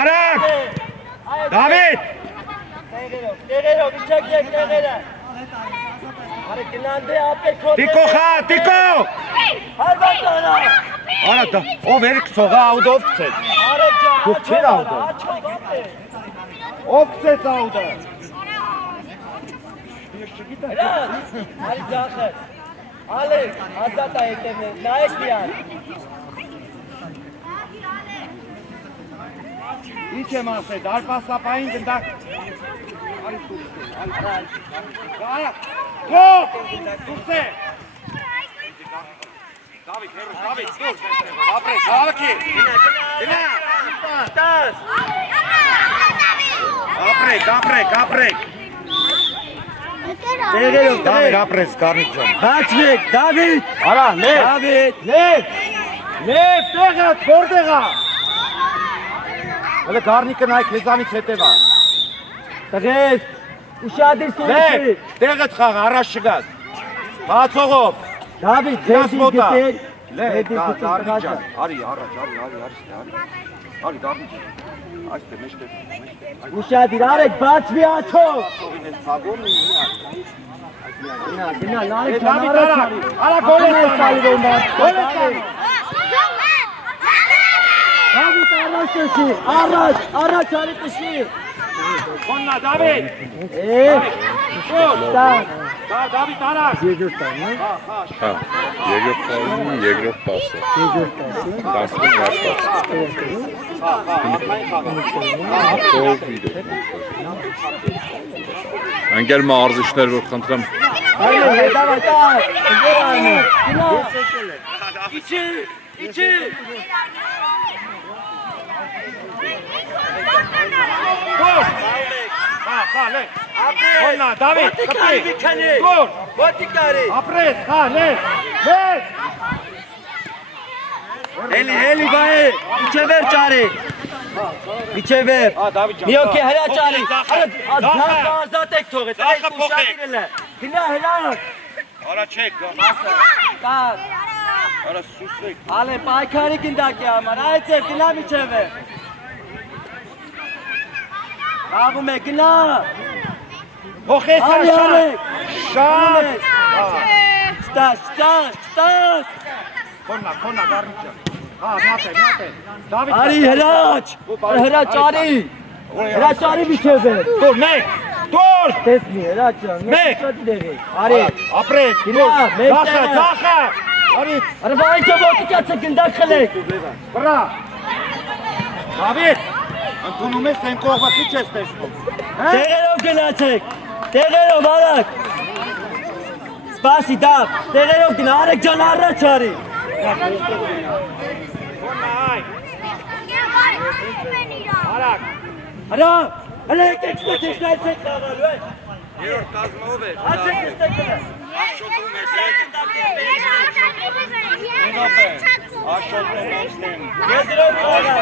Արագ։ Դավիթ։ Տեղերով, իջեք եկ տեղերը։ Արի գնանդե ապեր քոտ։ Տիկո խա, տիկո։ Հարվածանա։ Արա դա, ով էր կցողա աուդով կցեց։ Արեք ջան, Դուք չեր աուդը։ աչով ապեր։ Ով կցեց աուդը։ Արի ձախը։ Ալեք, ազատ է ետևն, նայես միան։ Ինչ եմ ասել, դարպասապային գնդակ։ Արա, գող, դուրս է։ Դավիթ, հերուս, Դավիթ, դուրս, ապրես, հավաքի։ Գնա, Տաս։ ապրեք։ Տեղերով, Դավիթ, ապրես, Գառնիկ ջան։ բացվեք, Դավիթ։ Արա, լև, Դավիթ։ լև, տեղը, որտեղա։ Հələ Գառնիկը նայ քեզանից հետևա։ Տղեկ, ուշադիր սուրիքի։ Լև, տեղդ խաղ, առաջ չգաս։ Բացողով։ Դավիթ, Դաս դեպի մոտա։ գտել։ Լև, Դեպի գտել Գառնիկ տղաճան։ ջան, արի, առաջ, արի, արի, Գառնիկ ջան։ Այստեղ, մեջտեղ։ Ուշադիր, արեք, բացվի աչով։ Ովին են ցագում ու Գնա, նայեք, Դավիթ, արա, գոլ ես տալի, գոլ ես տալի։ Դավիթ, առաջ տշի, առաջ արի տշի։ Կոննա, Դավիթ։ Դավիթ, արագ։ Հա, երկրորդ պասը, երկրորդ պասը։ 10-ին հաշված։ Ով վիդեո։ Անգել մարզիչներ որ խնդրեմ։ Այո, հետավայ, տար, ընգեր անը, գնա։ Իչի։ Գոլ։ Խա, լև։ Կոննա, Դավիթ, կպի։ Գոլ։ Ոտիկարի։ Ապրես, խա, լև։ Հելի բայ, իչևեր ճարի։ Իչևեր։ Դավիթ ջան։ Մի օքե հրա ճարի։ Ազատ եք թողեց, Ձախը այդ ուշադիրել է։ Գնա հրանք։ Արա չեք, Կար։ արա սուսեք։ Ալե պայքարի գնդակի համար, այդ ձև գնա միջևեր։ Աղում է, գնա։ Փոխես Արի շատ։ արեք։ Շատ։ Ստաս։ Կոննա, Գառնիկ ջան։ Հա, միատե։ Դավիթ։ Արի հրաչ, հրաչ արի։ Հրաչ արի միջևեր։ Դուր, մեկ։ Դուր։ Տեսնի, հրաչ ան, Մեկ։ շատ դեղի։ Արի։ Ապրես, Գնա, մեկ ձախը, տեղը։ ձախը։ Արից։ Արի բայնչը ոտիկացը գնդակ խլեք։ Բրա։ Դավիթ, ընդունում ես այն կողմը քիչ ես տեսնում։ Տեղերով գնացեք, տեղերով արակ։ Սպասի դապ, տեղերով գնա, արեք ջան առաջ արի։ Կոննա, այ։ Արագ։ Արա, հլա եկեք ստեքեք նայցեք խաղալու է։ Երորդ կազմը ով է։ Ացեք ստեքերը։ Աշոտներ եսնեմ։ Եզրով խաղա։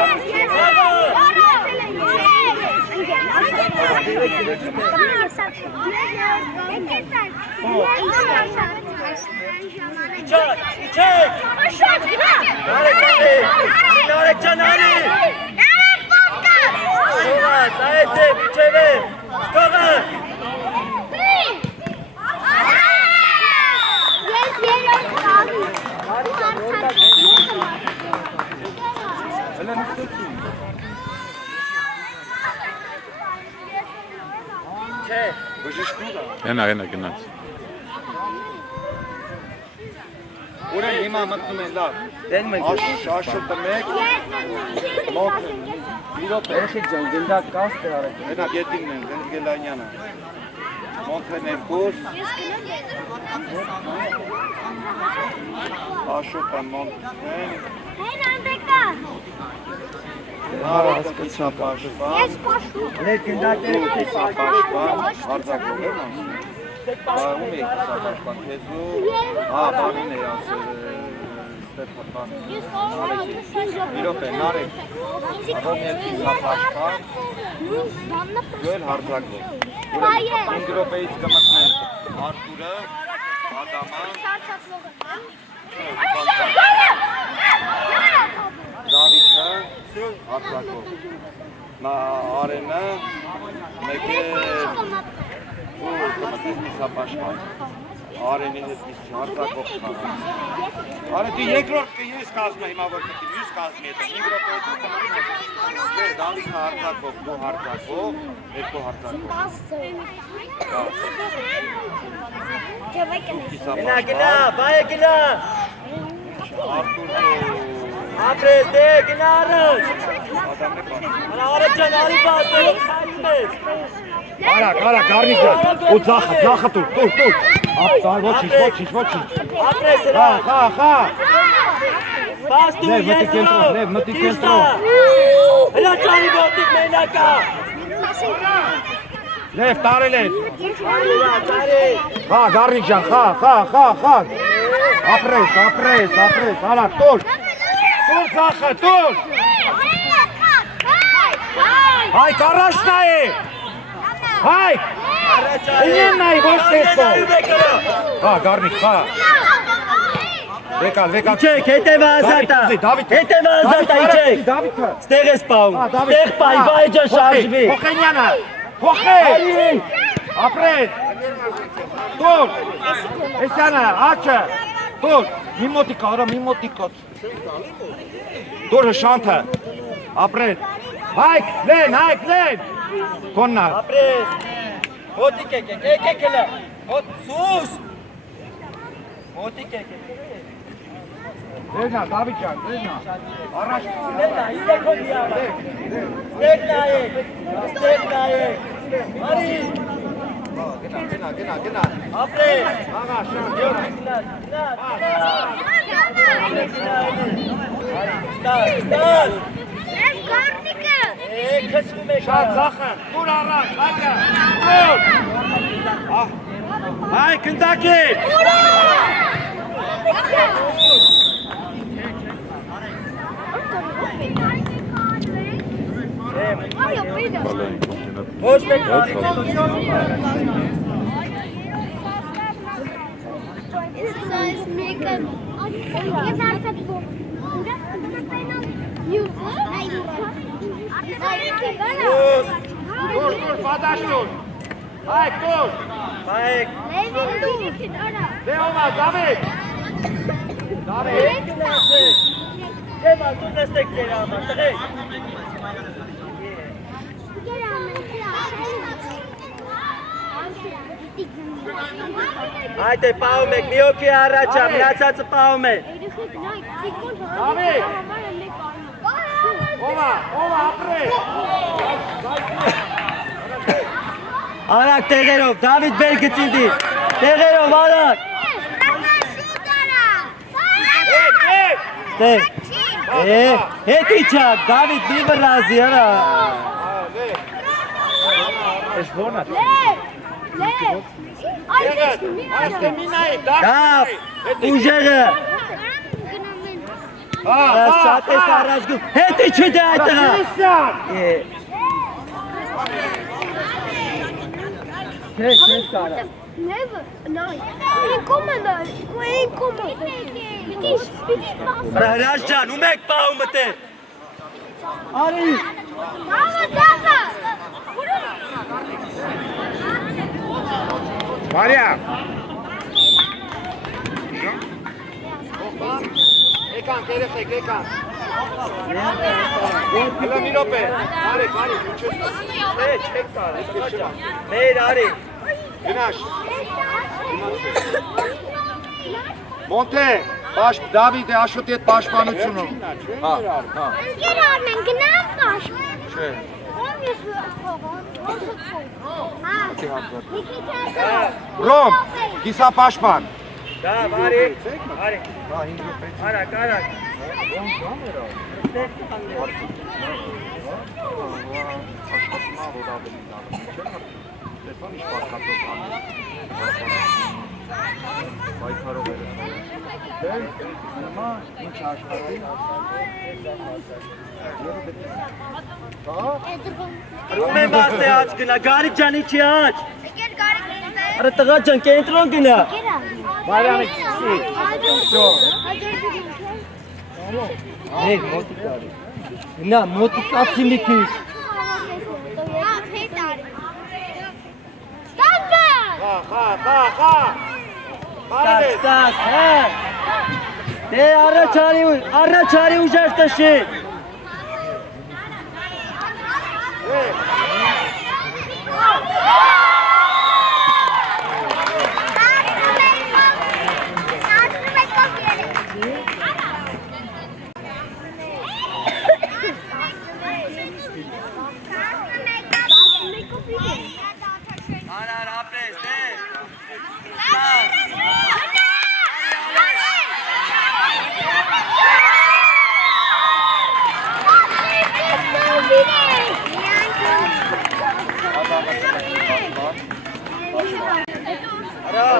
Իչեք։ Արեք ջան արի։ Թողաս, այդ ձև, իչևեր, թողաս։ Հենա գնաց։ Ուրեն հիմա մտնում են լավ։ Դենում ենք։ Աշոտը մեկ, մոքը, իրոպ է։ Երեխեք ջան, գնդակ կաստր արեք։ Հենա գետինն են, Գելանյանը։ Մոքեն են կուր։ Աշոտան մոքեն։ Նարը կիսապաշպան։ Ներ գնդակները Կիսապաշպան, արձակով եմ ասում։ Ում է կիսապաշպան, քեզու, բանին է ասել, ստեպապան։ Իրոպ է, նարեք, առոմ էլ կիսապաշպան, գոյել հարձակով։ Ուրեն դրոպեից կմտնեն Արտուրը, Ադաման, Դավիթը, հարձակվող։ Նա Արենը, մեկ է կիսապաշտպան։ Արենի հետ հարձակվող խաղ։ Արեն դու երկրորդ ես կազմում հիմա որ պիտի մյուս կազմի հետ 5 րոպե հետո Դավիթը հարձակվող, դու հարձակվող, երկու հարձակվող։ Գնա, բայ գնա։ Արտուրը Ապրես դե գնա առաջ։ Արաջ ջան, արի բացել, քայլես։ Արա, գարնիկ ջան, ու ձախը տուր։ Ապտար ոչինչ։ Ապրես հրա։ Խա։ Բաց դու ես հրա։ Լև, մտի կենտրոն։ Հրա ջանի ոտիկ մենակա։ Լև, տարել է։ Տարի։ Խա, գարնիկ ջան, խա։ Ապրես, արա, տուր ձախը, տուր։ Հայք, առաջ նայի։ Հայք, ինեմ նայի, ոչ տեսքով։ Խա, գարնիկ, խա։ Վեկալ։ Իչեք, հետևը ազատա, իչեք։ Ստեղ ես պահում, ստեղ պահի, բայ ջան շարժվի։ Փոխենյանը, փոխել։ Ապրես, տուր, էսյանը, աչը, տուր, մի մոտիկա, արա, մի մոտիկա։ Տուրը շանթը, ապրես, հայք, լեն, կոննա։ Ապրես, ոտիկ եկեք հլը, սուս, ոտիկ եկեք։ Դերնա, Դավիթ ջան, դերնա, առաջ։ Ստեղ նայեք, արի։ Գնա, Ապրես, աղա, շան, Ստար, Գարնիկը։ քշվում եք շան, ձախը, տուր առաջ, հայկը, տուր։ Հայք, ընդակիր։ ոչ մեկ արի։ Տուր, վադաշ տուր։ Հայք, տուր։ Բայեք, Դե ովա, Դավիթ։ Դեմ ասում նստեք ձեր համար, տղեք։ Այդե պահում եք, մի օքի առաջա, մնացածը պահում է։ Դավիթ։ Ովա, ապրես։ Արակ տեղերով, Դավիթ բեր գծինդի, տեղերով արակ։ Տեղ, հետ իչակ, Դավիթ մի վրազի, արա։ Ես որնա։ Այստե մինայի, Դապ, ուժեղը, շատ ես առաջ գում, հետ իչի դե այդ տղա։ Քեզ կարա։ Հրաշ ջան, ում եք պահում տեղ։ Արի։ Մարիա։ Եկան, երեխեք, եկան։ Հլը մի ռոպե, արեք, Չեք կարա, մեր արի։ գնաշ։ Մոնթե, Դավիթ է Աշոտի հետ պաշտպանությունում։ Հա։ Չէ։ Ռոմ, կիսապաշտպան։ Դա, արի, արակ։ Ում եմ ասե աչ գնա, գարիկ ջանի չի աչ։ Արա տղա ջան, կենտրոն գնա։ Մարիամի քսի։ Hey, motikari. Na, motikatsi մի քիչ։ Ստաս, հա։ Դե առաջարի ուժեր տշի։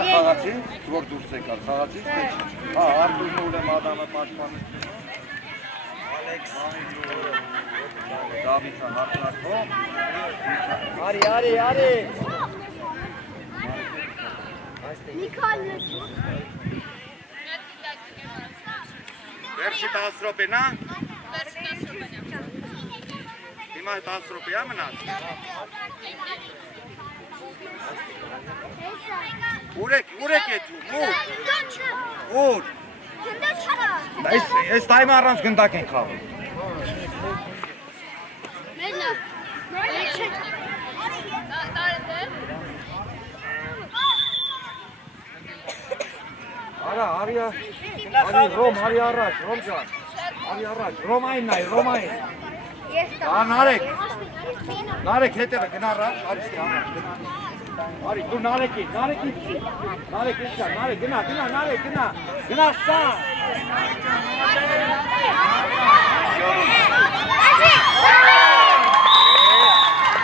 Խաղացի, որ դուրս եկար, խաղացի, հա, արդուրն ուր եմ ադամը պաշպանը Ալեքս Դավիթան արդնարկով Արի Նիկոլ Վերջի 10 րոպեն, հա? Հիմա 10 րոպե է մնաց։ Ուր եք եթում, ուր։ Այս տայմը առանց գնդակ են խաղում։ Արի Ռոմ, արի առաջ, Ռոմ ջան, արի առաջ, Ռոմային նայ, Ռոմային։ Նարեկ հետևը գնա առաջ, արիստի առաջ, Արի, դու Նարեկի, Նարեք իչա, Նարեք, գնա, Նարեք, գնա սա։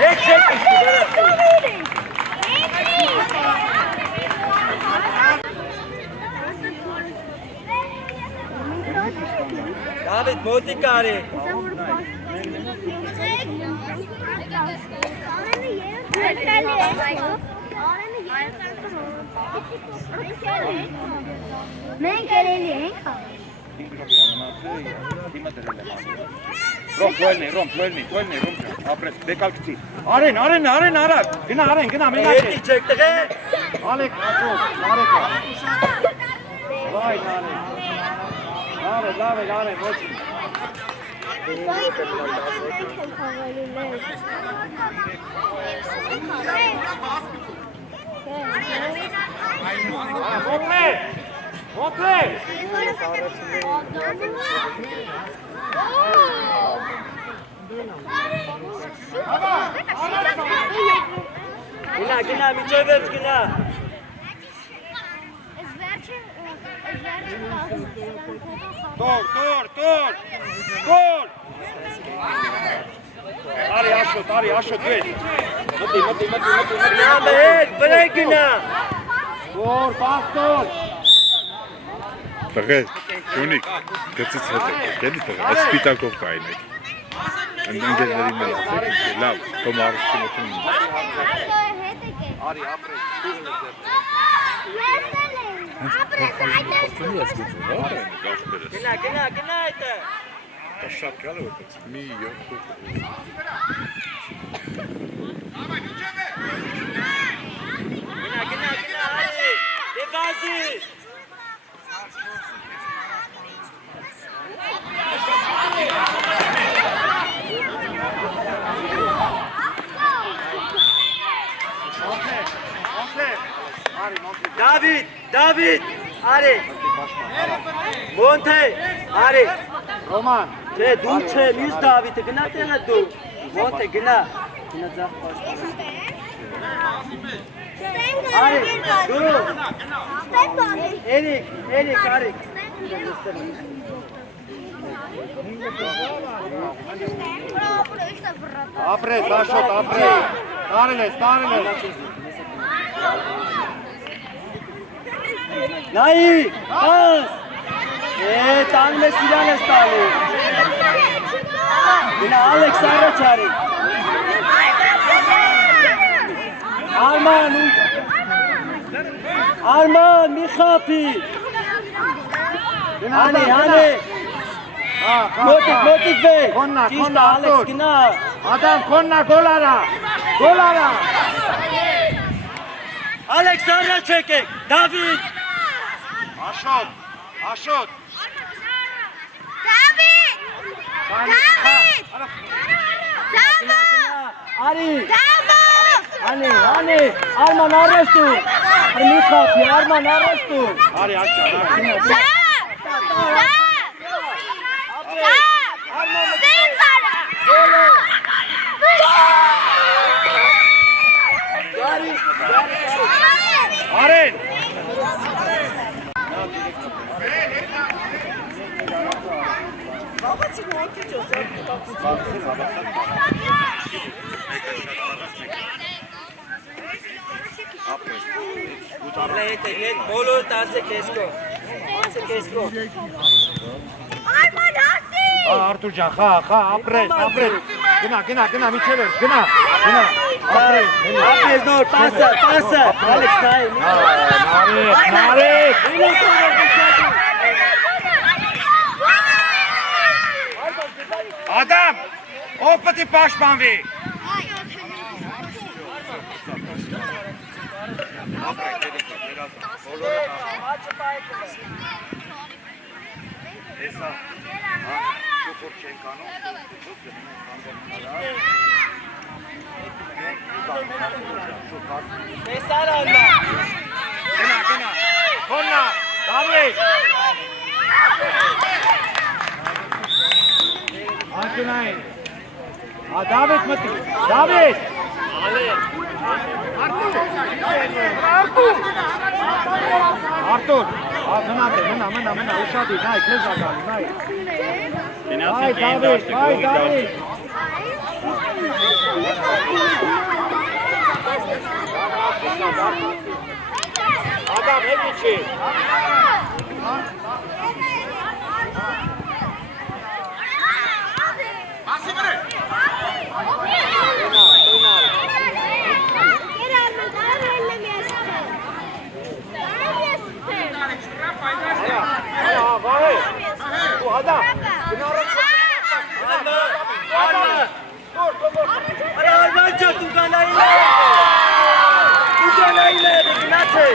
Եկ իչի, David, motikari. Մենք երելի ենք Ռոմ, թույլնի, ապրես, բեկալ կցի։ Արեն, արակ, գնա, մենակ է։ Եդի չեք տղե։ Ալեք, ատոս, Նարեկը։ Վայ, Նարեք, ոչ։ Մոտրե։ Գնա, միջևերջ գնա։ Տոր։ Արի աշոտ, վեջ։ Մտի։ Գնա մեհետ, վրա գնա։ Տոր։ Տղեր, Յունիկ, գծից հետ եք, գելի տղեր, այս սպիտակով կայնեք Ընգերների մելացեք, լավ, թոմ առուշկինություն Արի, ապրես, Գնա այդը։ Դա շատ կալ է որպես, մի յոտ Գնա, արի, դե վազի։ David, արի։ Մոնթե, արի։ Ռոման, Չէ, դու չէ, մյուս Դավիթը, գնա տեղը դու։ Մոնթե, գնա ձախ պաշտպան։ Արի, դու։ Էրիկ, արի։ ապրես, աշոտ, ապրես, տարել ես Նայի, հաս, տանում ես իրան ես տալու, գնա Ալեքս առաջ արի, Արման, մի խապի, հանի, Մոտիկ վե։ Քոննա, Ճիշտ քոննա, Ալեքս Արտուր։ գնա։ Ադամ, քոննա, գոլ արա։ Գոլ արա։ Ալեքս առաջ եկեք։ Դավիթ։ Աշոտ, Աշոտ։ David! David! Արի։ David! Անի, Արման առաջ դու։ Մի խափի, Արման առաջ դու։ Արի աչքան, արի։ Արեն։ Բոլոր տացը կեսկո։ Arman Hasi! Արտուր ջան, խա, ապրես։ Գնա, միջև ես, գնա։ Ապրես։ Ապրես նոր, պասը, Ալեքս նայ։ Նարեկ։ Ադամ, ով պետք է պաշտպանվի։ Հեսա, շուխուր չեն կանում, Տեսար Արման։ գնա, քոննա, Դավիթ։ Անկյունային, Դավիթ մտի, Դավիթ։ Արտուր, մնա, ուշադի, նայ, քեզ ագալի, նայ։ Այ Դավիթ։ Ադամ, հետի չի։ Արման ջան, դու գանային ես, գնացե։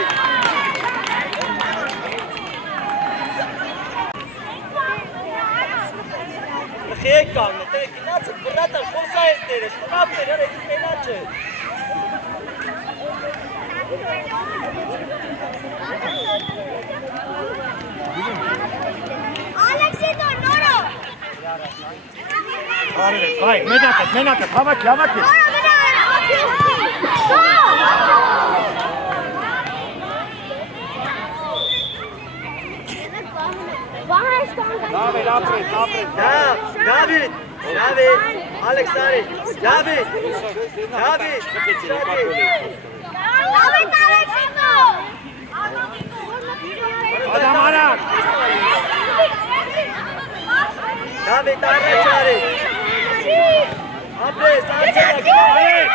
Խեք կան, գնացը, բրատը, խոսա ես դերը, շնապ էր, հրեք մենաչ է։ Alexi Tornoro! Հայ, մենակը, հավաքի։ Դավիթ, ապրես։ Դավիթ, Ալեքս արի, Դավիթ, Ադամ արակ։ Դավիթ առաջ արի, ապրես, անցելակ, Արեք։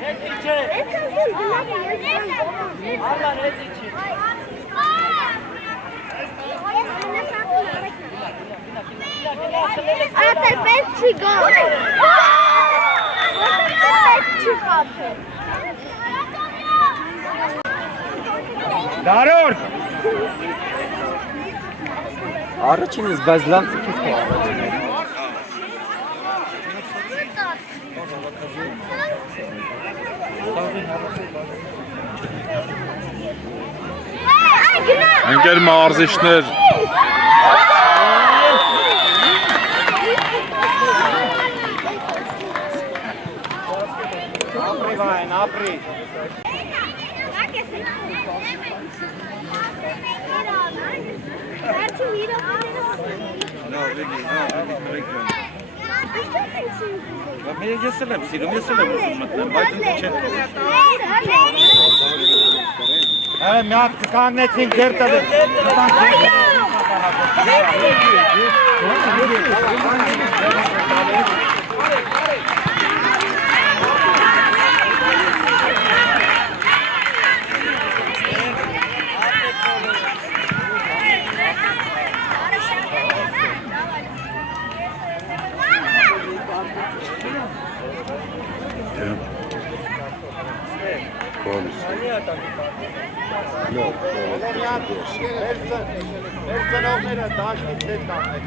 հետի չէ, Արման հետի չի, Ate pezzi gol! Pezzi fatto! Դարոր։ Առաջինս բայց լավ քիչ կա։ Ընկեր մարզիչներ Ապրի։ Ես էլ եմ սիրում մտնել, բայց ինձ չեն մի հատ կանգնեցինք ձեր տվեց։ Գալիս։ Լավ, Մեր ծնողները դաշտից դեպ կանեն։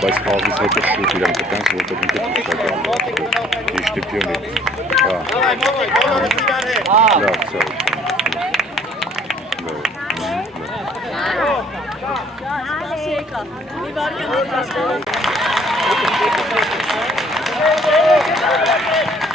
բայց խաղից հետո շուտ իրան կտանք, որտեղ ինքը տուսական դիշտի պյոնի։ Լավ, սա։ Спасибо.